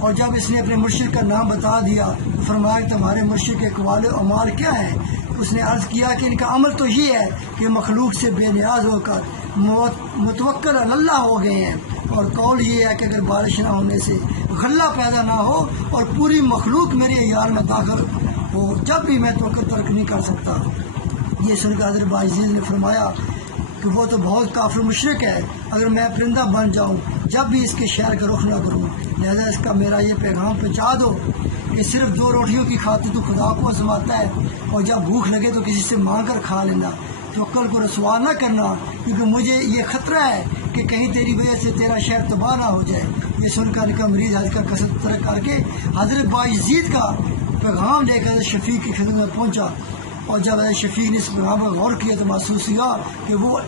اور جب اس نے اپنے مرشد کا نام بتا دیا تو فرمایا کہ تمہارے مرشد کے اقوال و اعمال کیا ہیں؟ اس نے عرض کیا کہ ان کا عمل تو یہ ہے کہ مخلوق سے بے نیاز ہو کر متوکل علی اللہ ہو گئے ہیں، اور قول یہ ہے کہ اگر بارش نہ ہونے سے غلہ پیدا نہ ہو اور پوری مخلوق میرے عیار میں داخل ہو جب بھی میں توکل ترک نہیں کر سکتا۔ یہ سن کر حضرت باعزید نے فرمایا کہ وہ تو بہت کافر مشرک ہے، اگر میں پرندہ بن جاؤں جب بھی اس کے شہر کا رخ نہ کروں، لہذا اس کا میرا یہ پیغام پہنچا دو کہ صرف 2 روٹیوں کی خاطر تو خدا کو آزماتا ہے، اور جب بھوک لگے تو کسی سے مانگ کر کھا لینا، توکل کو رسوا نہ کرنا، کیونکہ مجھے یہ خطرہ ہے کہ کہیں تیری وجہ سے تیرا شہر تباہ نہ ہو جائے۔ یہ سن کر کا مریض حج کا قصد ترک کر کے حضرت باعزید کا پیغام لے کر حضرت شفیق کی خدمت میں پہنچا، اور جب حضرت شفیق نے اس پیغام پر غور کیا تو محسوس ہوا کہ وہ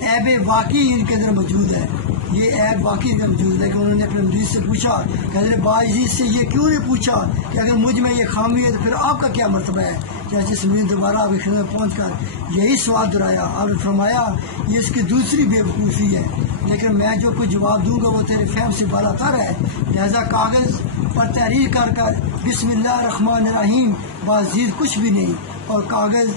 عیب واقعی ان کے اندر موجود ہے، یہ عیب واقعی ان کے موجود ہے۔ کہ انہوں نے اپنے مریض سے پوچھا کہ حضرت باعزید سے یہ کیوں نہیں پوچھا کہ اگر مجھ میں یہ خامی ہے تو پھر آپ کا کیا مرتبہ ہے؟ جیسے اس مریض دوبارہ آپ کی خدمت پہنچ کر یہی سوال دہرایا، آپ نے فرمایا یہ اس کی دوسری بے وقوفی ہے، لیکن میں جو کچھ جواب دوں گا وہ تیرے فہم سے بالا تر ہے، لہذا کاغذ پر تحریر کر بسم اللہ الرحمن الرحیم باعزید کچھ بھی نہیں، اور کاغذ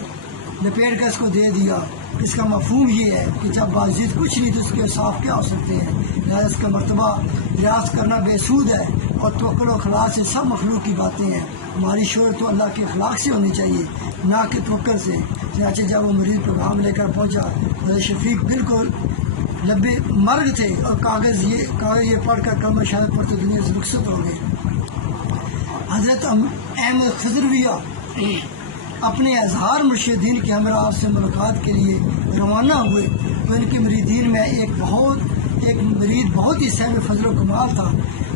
لپیٹ کر اس کو دے دیا۔ اس کا مفہوم یہ ہے کہ جب باعزید کچھ نہیں تو اس کے صاف کیا ہو سکتے ہیں، لہذا اس کا مرتبہ ریاض کرنا بے سود ہے، اور توکل و اخلاص سے سب مخلوق کی باتیں ہیں۔ ہماری شہرت تو اللہ کے اخلاق سے ہونی چاہیے نہ کہ توکل سے۔ چنانچہ جب وہ مریض پیغام لے کر پہنچا حضرت شفیق بالکل لبے مرگ تھے، اور کاغذ یہ پڑھ کر کلمہ شہادت پڑھتے دنیا سے رخصت ہو گئے۔ حضرت احمد خضرویہ اپنے اظہار مرشدین کے ہمراہ سے ملاقات کے لیے روانہ ہوئے تو ان کے مریدین میں ایک مرید بہت ہی صاحب فضل و کمال تھا،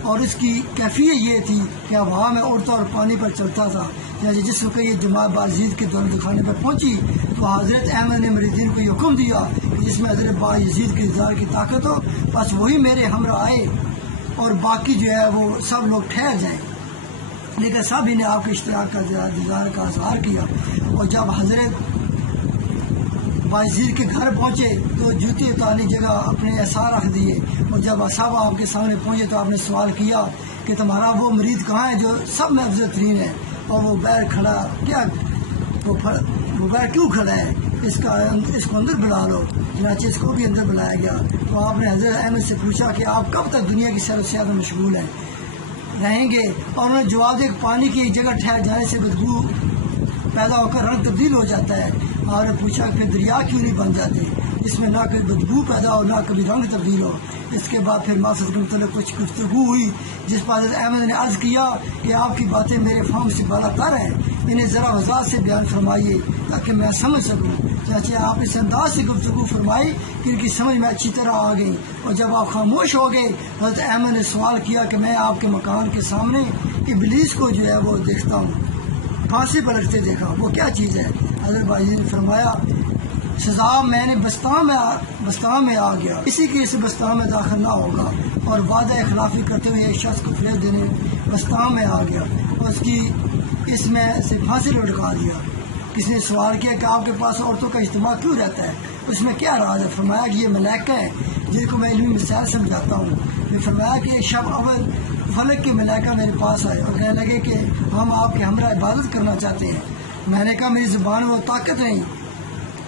اور اس کی کیفیت یہ تھی کہ ہوا میں اڑتا اور پانی پر چلتا تھا۔ جس وقت یہ جماعت باعزید کے دور دکھانے پر پہنچی تو حضرت احمد نے مریدین کو یہ حکم دیا کہ جس میں حضرت باعزید کے اظہار کی طاقت ہو بس وہی میرے ہمراہ آئے، اور باقی جو ہے وہ سب لوگ ٹھہر جائیں۔ لیکن سب نے آپ کے اشتراک کا دیدار کا اظہار کیا، اور جب حضرت باعزید کے گھر پہنچے تو جوتے اتارنے جگہ اپنے اثار رکھ دیے، اور جب صاحب آپ کے سامنے پہنچے تو آپ نے سوال کیا کہ تمہارا وہ مرید کہاں ہے جو سب میں افضل ترین ہے، اور وہ بیر کھڑا کیا وہ بیر کیوں کھڑا ہے، اس کو اندر بلا لو۔ چنانچہ اس کو بھی اندر بلایا گیا تو آپ نے حضرت احمد سے پوچھا کہ آپ کب تک دنیا کی سیر و سیاحت میں مشغول ہیں رہیں گے، اور انہوں نے جواب دیا کہ پانی کی جگہ ٹھہر جانے سے بدبو پیدا ہو کر رنگ تبدیل ہو جاتا ہے۔ اور پوچھا کہ دریا کیوں نہیں بن جاتے، اس میں نہ کوئی بدبو پیدا ہو نہ کبھی رنگ تبدیل ہو۔ اس کے بعد پھر مقصد کے متعلق کچھ گفتگو ہوئی جس پر حضرت احمد نے عرض کیا کہ آپ کی باتیں میرے فہم سے بالا تر ہیں، انہیں ذرا وضاحت سے بیان فرمائیے تاکہ میں سمجھ سکوں۔ چاچے آپ اس انداز سے گفتگو فرمائی کہ ان کی سمجھ میں اچھی طرح آ گئی، اور جب آپ خاموش ہو گئے حضرت احمد نے سوال کیا کہ میں آپ کے مکان کے سامنے ابلیس کو جو ہے وہ دیکھتا ہوں، پھانسی پر لٹکتے دیکھا، وہ کیا چیز ہے؟ حضرت باعزید نے فرمایا سزا میں نے بستان میں آ گیا، اسی کے اس بستان میں داخل نہ ہوگا، اور وعدہ خلافی کرتے ہوئے ایک شخص کو فریب دینے بستان میں آ گیا اور اس میں سے پھانسی لٹکا دیا۔ کسی نے سوال کیا کہ آپ کے پاس عورتوں کا اجتماع کیوں رہتا ہے، اس میں کیا راز ہے؟ فرمایا کہ یہ ملائکہ ہے جن کو میں علمی مثال سمجھاتا ہوں۔ میں فرمایا کہ شب اول فلک کے ملائکہ میرے پاس آئے اور کہنے لگے کہ ہم آپ کے ہمراہ عبادت کرنا چاہتے ہیں۔ میں نے کہا میری زبان میں وہ طاقت نہیں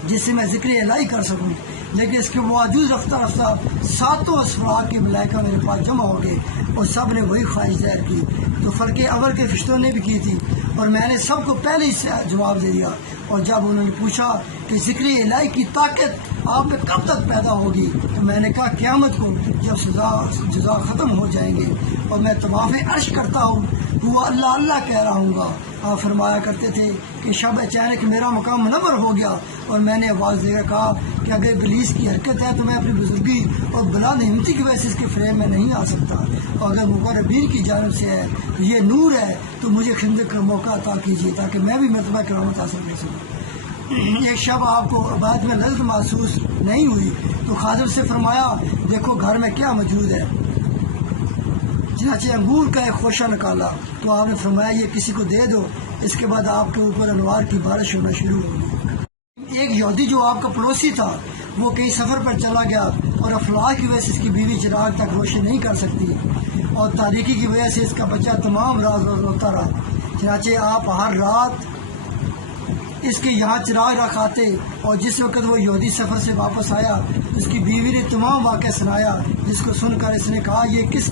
جس سے میں ذکر الہی کر سکوں، لیکن اس کے باوجود رفتہ رفتہ 7 اسفراق کے ملائکہ میرے پاس جمع ہو گئے اور سب نے وہی خواہش ظاہر کی تو فلک اول کے فرشتوں نے بھی کی تھی، اور میں نے سب کو پہلے ہی سے جواب دے دیا۔ اور جب انہوں نے پوچھا کہ ذکر الہی کی طاقت آپ میں کب تک پیدا ہوگی، تو میں نے کہا قیامت کو، جب جزا ختم ہو جائیں گے اور میں طواف عرش کرتا ہوں تو وہ اللہ اللہ کہہ رہا ہوں گا، آپ فرمایا کرتے تھے کہ شب اچانک میرا مقام منور ہو گیا اور میں نے آواز دے کر کہا کہ اگر ابلیس کی حرکت ہے تو میں اپنی بزرگی اور بلند ہمتی کی وجہ سے اس کے فریم میں نہیں آ سکتا، اور اگر مقربین کی جانب سے ہے تو یہ نور ہے، تو مجھے خندق کا موقع عطا کیجیے تاکہ میں بھی مرتبہ کرامت حاصل کر سکوں۔ ایک شب آپ کو عبادت میں لذت محسوس نہیں ہوئی تو خادم سے فرمایا دیکھو گھر میں کیا موجود ہے، چنانچہ انگور کا ایک خوشہ نکالا تو آپ نے فرمایا یہ کسی کو دے دو، اس کے بعد آپ کے اوپر انوار کی بارش ہونا شروع ہوگی۔ ایک یہودی جو آپ کا پڑوسی تھا وہ کئی سفر پر چلا گیا اور افلاک کی وجہ سے اس کی بیوی چراغ تک روشن نہیں کر سکتی اور تاریکی کی وجہ سے اس کا بچہ تمام رات روتا رہا، چنانچہ آپ ہر رات اس کے یہاں چراغ رکھ آتے، اور جس وقت وہ یہودی سفر سے واپس آیا اس کی بیوی نے تمام واقعہ سنایا، جس کو سن کر اس نے کہا یہ کس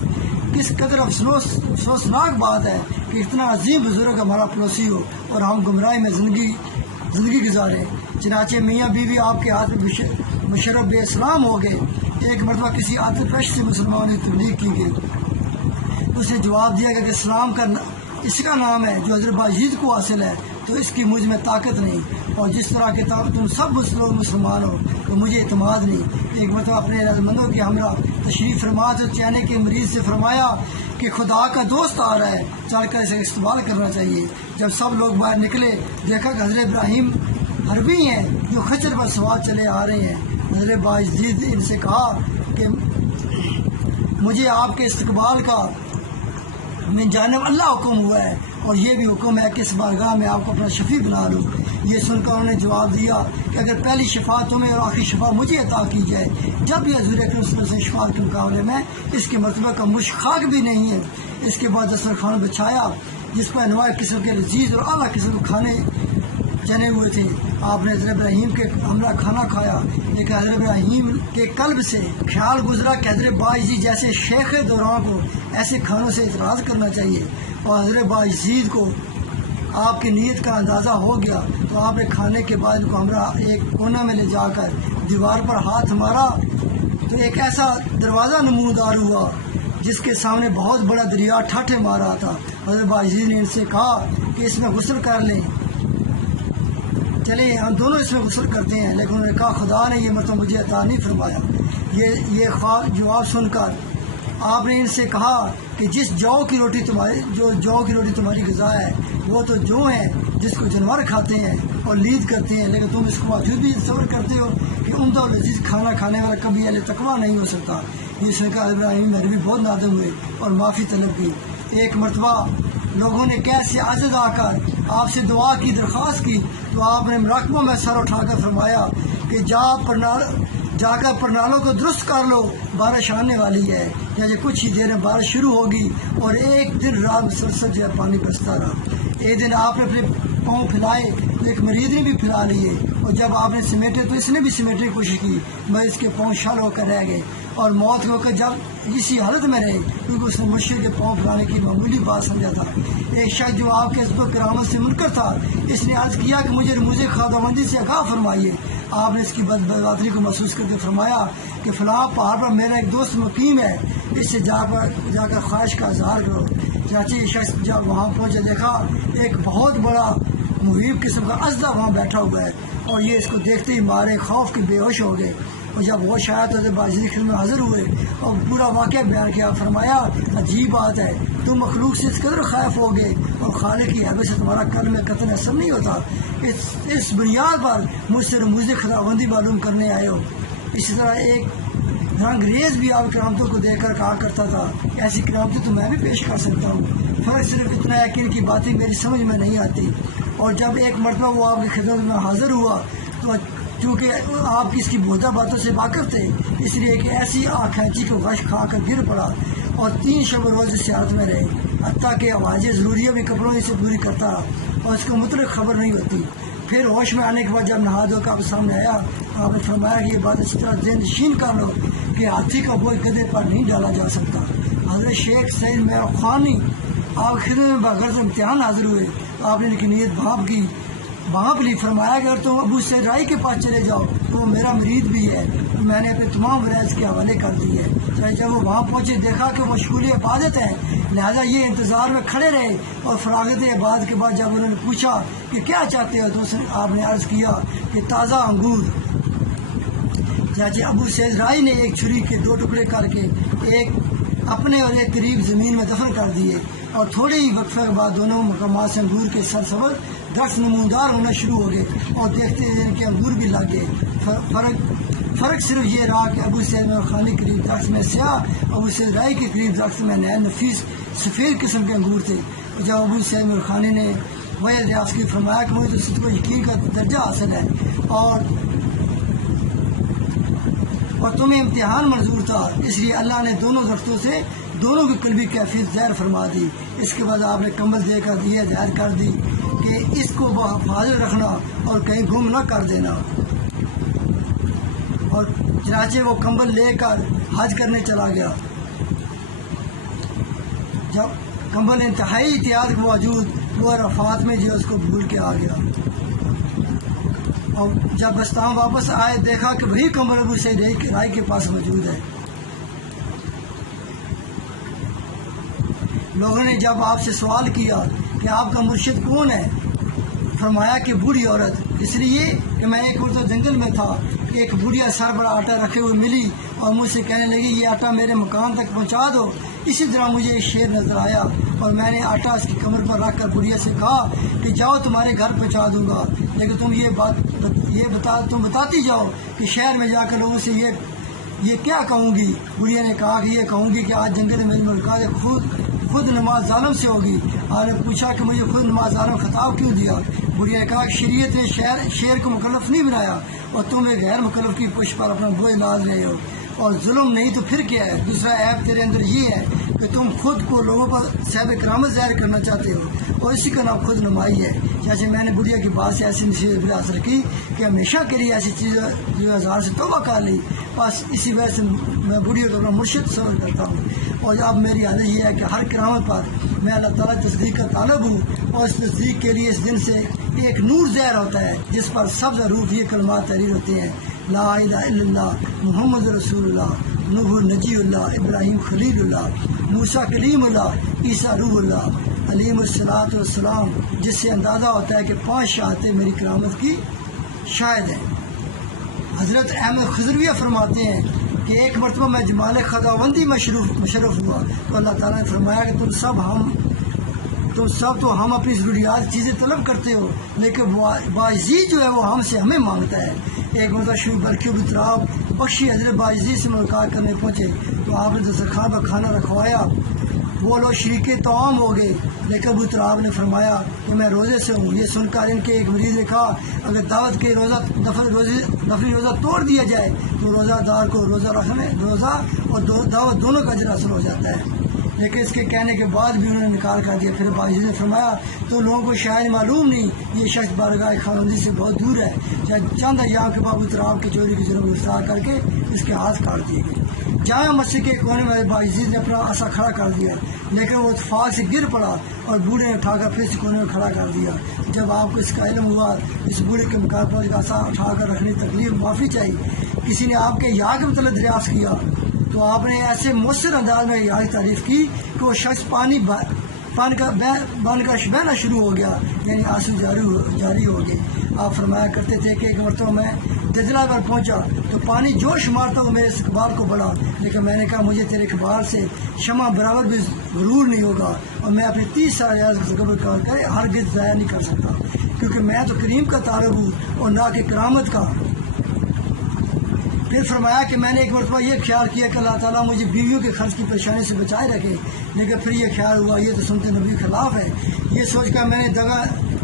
قدر افسوسناک بات ہے کہ اتنا عظیم بزرگ ہمارا پڑوسی ہو اور ہم گمراہی میں زندگی گزارے۔ چنانچہ میاں بیوی آپ کے ہاتھ میں مشرف بے اسلام ہو گئے۔ ایک مرتبہ کسی عاطف پرست سے مسلمانوں نے تبلیغ کی گئی، اس نے جواب دیا کہ اسلام کا اس کا نام ہے جو حضرت باجید کو حاصل ہے تو اس کی مجھ میں طاقت نہیں، اور جس طرح کے تم سب مسلمان ہو تو مجھے اعتماد نہیں۔ ایک مرتبہ اپنے رضامندوں کے ہمراہ تشریف فرما تو چہنے کے مریض سے فرمایا کہ خدا کا دوست آ رہا ہے، چل کر اسے استقبال کرنا چاہیے۔ جب سب لوگ باہر نکلے دیکھا کہ حضرت ابراہیم حربی ہیں جو خچر پر سوار چلے آ رہے ہیں۔ حضرت باجید ان سے کہا کہ مجھے آپ کے استقبال کا من جانب اللہ حکم ہوا ہے، اور یہ بھی حکم ہے کہ اس بارگاہ میں آپ کو اپنا شفیع بنا لوں۔ یہ سن کر انہوں نے جواب دیا کہ اگر پہلی شفاعت تمہیں اور آخری شفاعت مجھے عطا کی جائے، جب بھی حضور اکرم صلی اللہ علیہ وسلم سے شفاعت کے مقابلے میں اس کے مرتبہ کا مشخاق بھی نہیں ہے۔ اس کے بعد دسترخوان بچھایا جس پر انواع قسم کے لذیذ اور اعلیٰ قسم کے کھانے جنے ہوئے تھے۔ آپ نے حضرت ابراہیم کے ہمراہ کھانا کھایا، لیکن حضرت ابراہیم کے قلب سے خیال گزرا کہ حضرت باجید جیسے شیخ دوران کو ایسے کھانوں سے اعتراض کرنا چاہیے، اور حضرت باجید کو آپ کی نیت کا اندازہ ہو گیا تو آپ نے کھانے کے بعد کو ہمراہ ایک کونا میں لے جا کر دیوار پر ہاتھ مارا تو ایک ایسا دروازہ نمودار ہوا جس کے سامنے بہت بڑا دریا ٹھاٹھے مار رہا تھا۔ حضرت باجید نے ان سے کہا کہ اس میں غسل کر لیں، چلیں ہم دونوں اس میں غسل کرتے ہیں، لیکن انہوں نے کہا خدا نے یہ مرتبہ مجھے عطا نہیں فرمایا۔ یہ جواب سن کر آپ نے ان سے کہا کہ جو کی روٹی تمہاری غذا ہے وہ تو جو ہے جس کو جانور کھاتے ہیں اور لید کرتے ہیں، لیکن تم اس کو باوجود بھی تصور کرتے ہو کہ عمدہ اور لذیذ کھانا کھانے والا کبھی اہل تقویٰ نہیں ہو سکتا۔ یہ سن کر ابراہیم بھی بہت نادم ہوئے اور معافی طلب کی۔ ایک مرتبہ لوگوں نے کیسے عجز آ کر آپ سے دعا کی درخواست کی تو آپ نے مراقبوں میں سر اٹھا کر فرمایا کہ جا کر پرنالوں کو درست کر لو، بارش آنے والی ہے۔ جیسے کچھ ہی دیر میں بارش شروع ہوگی اور ایک دن رات مسلسل جو ہے پانی برستا رہا۔ ایک دن آپ نے اپنے پاؤں پھیلائے تو ایک مریض نے بھی پھیلا لیے، اور جب آپ نے سمیٹے تو اس نے بھی سمیٹنے کی کوشش کی، مگر اس کے پاؤں شل ہو کر رہ گئے اور موت کے وقت جب اسی حالت میں رہے کیونکہ اس نے مشرق کے پاؤں پھیلانے کی معمولی بات سمجھا تھا۔ ایک شخص جو آپ کے عزت و کرامت سے منکر تھا، اس نے عرض کیا کہ مجھے رموز خداوندی سے آگاہ فرمائیے۔ آپ نے اس کی بدبختی کو محسوس کر کے فرمایا کہ فلاں پہاڑ پر میرا ایک دوست مقیم ہے، اس سے جا کر خواہش کا اظہار کرو۔ چنانچہ یہ شخص جب وہاں پہنچے دیکھا ایک بہت بڑا محیب قسم کا اژدہا وہاں بیٹھا ہوا ہے، اور یہ اس کو دیکھتے ہی مارے خوف کے بے ہوش ہو گئے، اور جب ہوش آیا تو باجید کی خدمت میں حاضر ہوئے اور پورا واقعہ بیان کیا۔ فرمایا عجیب بات ہے، تم مخلوق سے اس قدر خائف ہو گئے اور خالق کی حیبت سے تمہارا کلمہ قطعاً اثر نہیں ہوتا، اس بنیاد پر مجھ سے رموز خداوندی معلوم کرنے آئے ہو۔ اسی طرح ایک رنگ ریز بھی آپ کرامتوں کو دیکھ کر کہا کرتا تھا ایسی کرامتیں تو میں بھی پیش کر سکتا ہوں، فرق صرف اتنا ہے کہ ان کی باتیں میری سمجھ میں نہیں آتی۔ اور جب ایک مرتبہ وہ آپ کی خدمت میں حاضر ہوا تو چونکہ آپ کی اس کی بہتہ باتوں سے واقف تھے، اس لیے کہ ایسی آنکھ کھینچی کو غش کھا کر گر پڑا اور 3 شب و روز اس حالت میں رہے، حتیٰ کہ آوازیں ضروریہ بھی کپڑوں سے پوری کرتا رہا اور اس کو مطلق خبر نہیں ہوتی۔ پھر ہوش میں آنے کے بعد جب نہا دھو کر آپ سامنے آیا، آپ نے فرمایا کہ یہ بات اچھی طرح ذہن نشین کر لو کہ ہاتھی کا بوجھ گدھے پر نہیں ڈالا جا سکتا۔ حضرت شیخ سید میرا خوانی آپ خدمت میں بغرض امتحان حاضر ہوئے، آپ نے ان کی نیت بھانپ لی۔ فرمایا کہ اگر تم ابو سید رائی کے پاس چلے جاؤ تو وہ میرا مرید بھی ہے، تو میں نے اپنے تمام ورائض کے حوالے کر دی ہے۔ جب وہ وہاں پہنچے دیکھا کہ مشغول عبادت ہے، لہذا یہ انتظار میں کھڑے رہے، اور فراغت بعد کے بعد جب انہوں نے پوچھا کہ کیا چاہتے ہو تو آپ نے عرض کیا کہ تازہ انگور۔ چاچے ابو سید رائی نے ایک چھری کے 2 ٹکڑے کر کے ایک اپنے اور ایک قریب زمین میں دفن کر دیے، اور تھوڑے ہی وقفے کے بعد دونوں مقامات سے انگور کے سرسبز درخت نمودار ہونا شروع ہو گئے، اور دیکھتے ہوئے ان کے انگور بھی لگ گئے۔ فرق صرف یہ رہا کہ ابو سید خانی قریب درخت میں سیاہ، ابو سید رائی کے قریب درخت میں نئے نفیس سفید قسم کے انگور تھے۔ اور جب ابو سید خانی نے وہی ریاض کی فرمایا کہ مجھے تو صدق و یقین کا درجہ حاصل ہے اور تمہیں امتحان منظور تھا، اس لیے اللہ نے دونوں درختوں سے دونوں کی قلبی کیفیت ظاہر فرما دی۔ اس کے بعد آپ نے کمبل دے کر یہ ظاہر کر دی کہ اس کو حفاظت رکھنا اور کہیں گم نہ کر دینا، اور چنانچہ وہ کمبل لے کر حج کرنے چلا گیا۔ جب کمبل انتہائی احتیاط کے باوجود وہ عرفات میں جو اس کو بھول کے آ گیا، اور جب بستان واپس آئے دیکھا کہ وہی کمبل ابو سید رائی کے پاس موجود ہے۔ لوگوں نے جب آپ سے سوال کیا کہ آپ کا مرشد کون ہے، فرمایا کہ بوڑھی عورت، اس لیے کہ میں ایک مرتبہ جنگل میں تھا، ایک بوڑھیا سر بڑا آٹا رکھے ہوئے ملی اور مجھ سے کہنے لگی یہ آٹا میرے مقام تک پہنچا دو۔ اسی طرح مجھے ایک شیر نظر آیا اور میں نے آٹا اس کی کمر پر رکھ کر بڑھیا سے کہا کہ جاؤ تمہارے گھر پہنچا دوں گا، لیکن تم بتاتی جاؤ کہ شہر میں جا کر لوگوں سے یہ کیا کہوں گی۔ بڑھیا نے کہا کہ یہ کہوں گی کہ آج جنگل میں ملکہ خود نماز ظالم سے ہوگی۔ آپ نے پوچھا کہ مجھے خود نماز ظالم خطاب کیوں دیا؟ بڑھیا نے کہا کہ شریعت نے شیر کو مکلف نہیں بنایا اور تم ایک غیر مکلف کی پشت پر اپنا بوجھ لاد رہے ہو، اور ظلم نہیں تو پھر کیا ہے؟ دوسرا عیب تیرے اندر یہ ہے کہ تم خود کو لوگوں پر صاحب کرامت ظاہر کرنا چاہتے ہو، اور اسی کا نام خود نمائی ہے۔ جیسے میں نے بڑھیا کی بات سے ایسی نصیحت حاصل کی کہ ہمیشہ کے لیے ایسی چیزیں جو ہزار سے توبہ کر لی، بس اسی وجہ سے میں بڑھیا کو اپنا مرشد سمجھ کرتا ہوں۔ اور اب میری حالت یہ ہے کہ ہر کرامت پر میں اللہ تعالیٰ تصدیق کا طالب ہوں، اور اس تصدیق کے لیے اس دن سے ایک نور ظاہر ہوتا ہے جس پر سب ضرور یہ کلمات تحریر ہوتے ہیں: لا الہ الا اللہ محمد رسول اللہ، نوح نجی اللہ، ابراہیم خلیل اللہ، موسیٰ کلیم اللہ، عیسیٰ روح اللہ علیہ الصلاۃ والسلام، جس سے اندازہ ہوتا ہے کہ 5 شہادتیں میری کرامت کی شاہد ہیں۔ حضرت احمد خضرویہ فرماتے ہیں کہ ایک مرتبہ میں جمال خداوندی میں مشرف ہوا تو اللہ تعالیٰ نے فرمایا کہ تم سب تو ہم اپنی ضروریات چیزیں طلب کرتے ہو، لیکن باعزیز جو ہے وہ ہم سے ہمیں مانگتا ہے۔ ایک مرتبہ شروع برقی ابوتراب بخشی حضرت باعزیز سے ملاقات کرنے پہنچے تو آپ نے دسترخوان پر کھانا رکھوایا، وہ لوگ شریک طعام ہو گئے، لیکن ابوتراب نے فرمایا کہ میں روزے سے ہوں۔ یہ سن کر ان کے ایک مریض نے کہا اگر دعوت کے نفلی روزہ توڑ دیا جائے تو روزہ دار کو روزہ اور دعوت دونوں کا اجر حاصل ہو جاتا ہے، لیکن اس کے کہنے کے بعد بھی انہوں نے انکار کر دیا۔ پھر باعزیز نے فرمایا تو لوگوں کو شاید معلوم نہیں یہ شخص بارگاہ خداوندی سے بہت دور ہے۔ چند ایام کے بعد ابوتراب کی چوری کی جرم گرفتار کر کے اس کے ہاتھ کاٹ دیے گئے۔ جامع مسجد کے کونے میں باعزیز نے اپنا عصا کھڑا کر دیا، لیکن وہ اتفاق سے گر پڑا اور بوڑھے نے اٹھا کر پھر سے کونے میں کھڑا کر دیا۔ جب آپ کو اس کا علم ہوا اس بوڑھے کے مقام پر عصا اٹھا کر رکھنے کی تکلیف معافی چاہیے۔ کسی نے آپ کے یا کے متعلق دریافت کیا تو آپ نے ایسے مؤثر انداز میں یا کی تعریف کی کہ وہ شخص پانی بن کر بہنا شروع ہو گیا، یعنی آنسو جاری ہو گئے۔ آپ فرمایا کرتے تھے کہ ایک مرتبہ میں دجلہ پر پہنچا تو پانی جوش مارتا ہوا میرے اقبال کو بڑھا، لیکن میں نے کہا مجھے تیرے اقبال سے شمع برابر بھی غرور نہیں ہوگا، اور میں اپنی 30 سال ریاض کا قبر کرے ہرگز ضائع نہیں کر سکتا، کیونکہ میں تو کریم کا طالب ہوں اور نہ کہ کرامت کا۔ پھر فرمایا کہ میں نے ایک مرتبہ یہ خیال کیا کہ اللہ تعالیٰ مجھے بیویوں کے خرچ کی پریشانی سے بچائے رکھے، لیکن پھر یہ خیال ہوا یہ تو سنت نبی کے خلاف ہے۔ یہ سوچ کر میں نے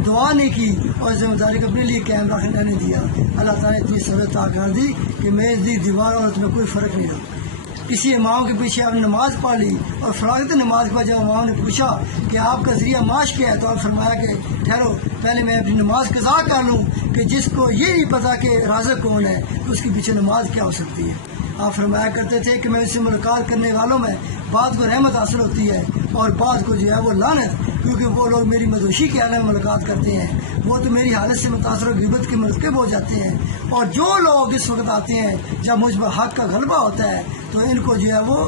دعا نہیں کی اور ذمہ داری کو اپنے لیے قائم رکھنے نہیں دیا۔ اللہ تعالیٰ نے اتنی سہولت عطا کر دی کہ میز دی دیوار اور میں کوئی فرق نہیں رہا۔ کسی امام کے پیچھے آپ نے نماز پڑھ لی اور فراغت نماز کے بعد جب امام نے پوچھا کہ آپ کا ذریعہ معاش کیا ہے تو آپ فرمایا کہ ٹھہرو پہلے میں اپنی نماز قضا کر لوں، کہ جس کو یہ نہیں پتا کہ رازق کون ہے تو اس کے پیچھے نماز کیا ہو سکتی ہے۔ آپ فرمایا کرتے تھے کہ میں اس سے ملاقات کرنے والوں میں بعض کو رحمت حاصل ہوتی ہے اور بعض کو جو ہے وہ لعنت، کیونکہ وہ لوگ میری مدوشی کے حالت میں ملاقات کرتے ہیں، وہ تو میری حالت سے متاثر و غیبت کے مرتکب ہو جاتے ہیں، اور جو لوگ اس وقت آتے ہیں جب مجھ پر حق کا غلبہ ہوتا ہے تو ان کو جو ہے وہ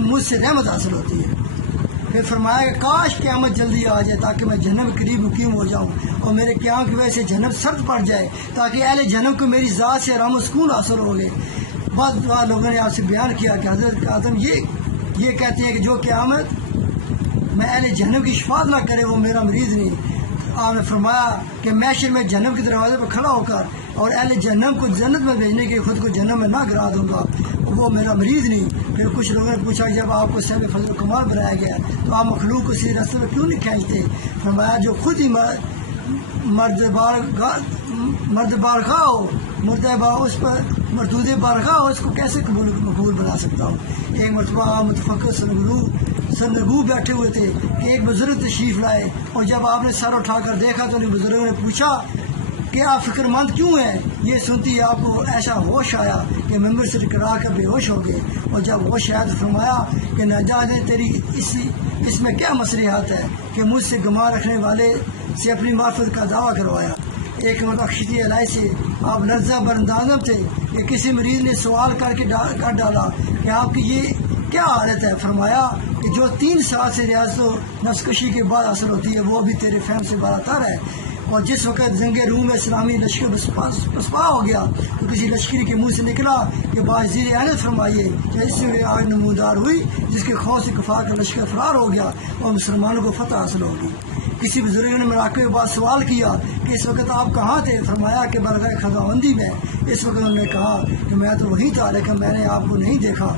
مجھ سے رحمت حاصل ہوتی ہے۔ پھر فرمایا کہ کاش قیامت جلدی آ جائے تاکہ میں جہنم کے قریب مقیم ہو جاؤں اور میرے قیام کی وجہ سے جہنم سرد پڑ جائے تاکہ اہل جہنم کو میری ذات سے آرام و سکون حاصل ہو لے۔ بعض لوگوں نے آپ سے بیان کیا کہ حضرت آدم یہ کہتے ہیں کہ جو قیامت میں اہل جہنم کی شفاعت نہ کرے وہ میرا مریض نہیں۔ آپ نے فرمایا کہ محشر میں جہنم کے دروازے پر کھڑا ہو کر اور اہل جہنم کو جنت میں بھیجنے کے خود کو جہنم میں نہ گرا دوں گا، وہ میرا مریض نہیں۔ پھر کچھ لوگوں نے پوچھا جب آپ کو صاحب فضل و کمال بنایا گیا تو آپ مخلوق کو اسی راستے میں کیوں نہیں کھینچتے؟ فرمایا جو خود ہی مرد بارگاہ ہو اس پر مردود بارگاہ ہو، اس کو کیسے مقبول بنا سکتا ہوں؟ ایک مرتبہ متفکر سرنگو بیٹھے ہوئے تھے کہ ایک بزرگ تشریف لائے اور جب آپ نے سر اٹھا کر دیکھا تو ان بزرگوں نے پوچھا کہ آپ فکر مند کیوں ہیں؟ یہ سنتی آپ کو ایسا ہوش آیا کہ ممبر سے ٹکرا کر بے ہوش ہو گئے، اور جب ہوش آیا تو فرمایا کہ نہ جانے تیری اس میں کیا مصلحت ہے کہ مجھ سے گمان رکھنے والے سے اپنی معرفت کا دعویٰ کروایا۔ ایک مرتبہ خشتی علائی سے آپ لرزہ براندازم تھے کہ کسی مریض نے سوال کر ڈالا کہ آپ کی یہ کیا حالت ہے؟ فرمایا کہ جو 3 سال سے ریاضت و نفس کشی کے بعد حاصل ہوتی ہے وہ بھی تیرے فہم سے بالاتر ہے۔ اور جس وقت جنگ روم میں اسلامی لشکر پسپا ہو گیا تو کسی لشکری کے منہ سے نکلا کہ باعزیر اعانت فرمائیے کہ اس سے آج نمودار ہوئی جس کے خوف سے کفار کا لشکر فرار ہو گیا اور مسلمانوں کو فتح حاصل ہوگی۔ کسی بزرگ نے مراقبے کے بعد سوال کیا کہ اس وقت آپ کہاں تھے؟ فرمایا کہ برگاہ خداوندی میں۔ اس وقت انہوں نے کہا کہ میں تو وہیں تھا لیکن میں نے آپ کو نہیں دیکھا۔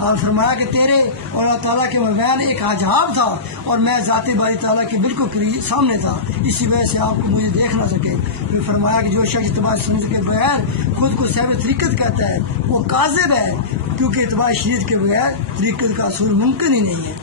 آپ فرمایا کہ تیرے اور اللہ تعالیٰ کے مابین ایک حجاب تھا اور میں ذات باری تعالیٰ کے بالکل قریب سامنے تھا، اسی وجہ سے آپ کو مجھے دیکھ نہ سکے۔ پھر فرمایا کہ جو شخص اتباع سنت کے بغیر خود کو صاحب طریقت کہتا ہے وہ کاذب ہے، کیونکہ اتباع شریعت کے بغیر طریقت کا حصول ممکن ہی نہیں ہے۔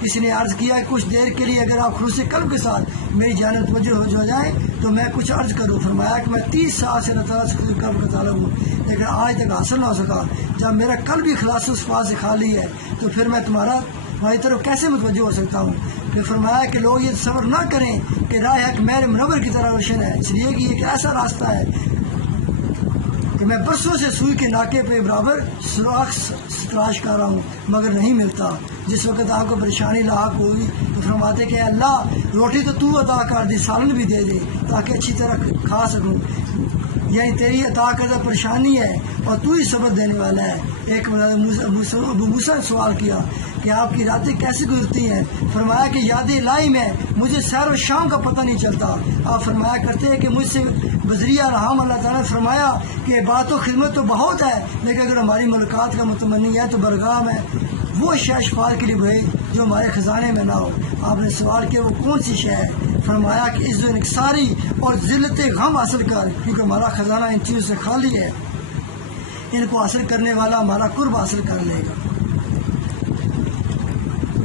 کسی نے عرض کیا کہ کچھ دیر کے لیے اگر آپ خلوص قلب کے ساتھ میری جانب توجہ ہو جائیں تو میں کچھ عرض کروں۔ فرمایا کہ میں 30 سال سے اللہ تعالیٰ سے خلوص قلب کا طالب ہوں لیکن آج تک حاصل نہ ہو سکا۔ جب میرا قلب بھی خلاص و صفات سے خالی ہے تو پھر میں تمہاری طرف کیسے متوجہ ہو سکتا ہوں؟ پھر فرمایا کہ لوگ یہ تصور نہ کریں کہ راہ حق میرے منور کی طرح روشن ہے، اس لیے کہ یہ ایک ایسا راستہ ہے کہ میں برسوں سے سوئی کے ناکے پہ برابر سوراخ تلاش کر رہا ہوں مگر نہیں ملتا۔ جس وقت آپ کو پریشانی لاحق ہوئی تو فرماتے کہ اللہ روٹی تو عطا کر دی، سالن بھی دے دے تاکہ اچھی طرح کھا سکوں، یعنی تیری عطا کردہ پریشانی ہے اور تو ہی صبر دینے والا ہے۔ ایک ابو موسیٰ نے سوال کیا کہ آپ کی راتیں کیسے گزرتی ہیں؟ فرمایا کہ یاد الہی میں مجھے سحر و شام کا پتہ نہیں چلتا۔ آپ فرمایا کرتے ہیں کہ مجھ سے بذریعہ رحم اللہ تعالیٰ نے فرمایا کہ بات و خدمت تو بہت ہے لیکن اگر ہماری ملاقات کا متمنی ہے تو برگاہ میں وہ شے شفاعت کے لیے بھائی جو ہمارے خزانے میں نہ ہو۔ آپ نے سوال کیا وہ کون سی شے ہے؟ فرمایا کہ عزت و انکساری اور ذلت غم حاصل کر، کیونکہ ہمارا خزانہ ان چیزوں سے خالی ہے، ان کو حاصل کرنے والا ہمارا قرب حاصل کر لے گا۔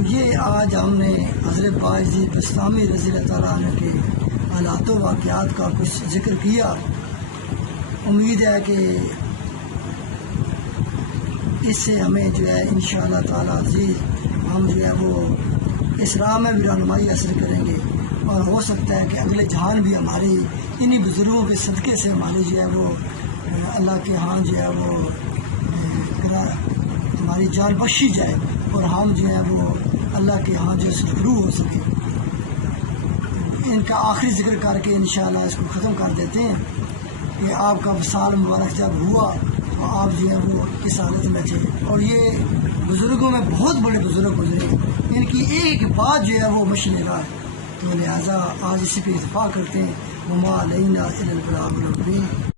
یہ آج ہم نے حضرت باعزید بسطامی رضی اللہ تعالیٰ عنہ کے حالات و واقعات کا کچھ ذکر کیا۔ امید ہے کہ اس سے ہمیں جو ہے انشاءاللہ تعالیٰ عزیز ہم جو ہے وہ اس راہ میں بھی رہنمائی حاصل کریں گے اور ہو سکتا ہے کہ اگلے جہان بھی ہماری انہی بزرگوں کے صدقے سے ہماری جو ہے وہ اللہ کے ہاں جو ہے وہ ہماری جان بخشی جائے اور ہم جو ہے وہ اللہ کے ہاں جو سرخرو ہو سکے۔ ان کا آخری ذکر کر کے انشاءاللہ اس کو ختم کر دیتے ہیں کہ آپ کا وصال مبارک جب ہوا تو آپ جو ہے وہ کس حالت میں تھے، اور یہ بزرگوں میں بہت بڑے بزرگ گزرے، ان کی ایک بات جو ہے وہ مشن راہ ہے، تو لہٰذا آج اسی پہ اتفاق کرتے ہیں۔ وما علینا الا البلاغ المبین۔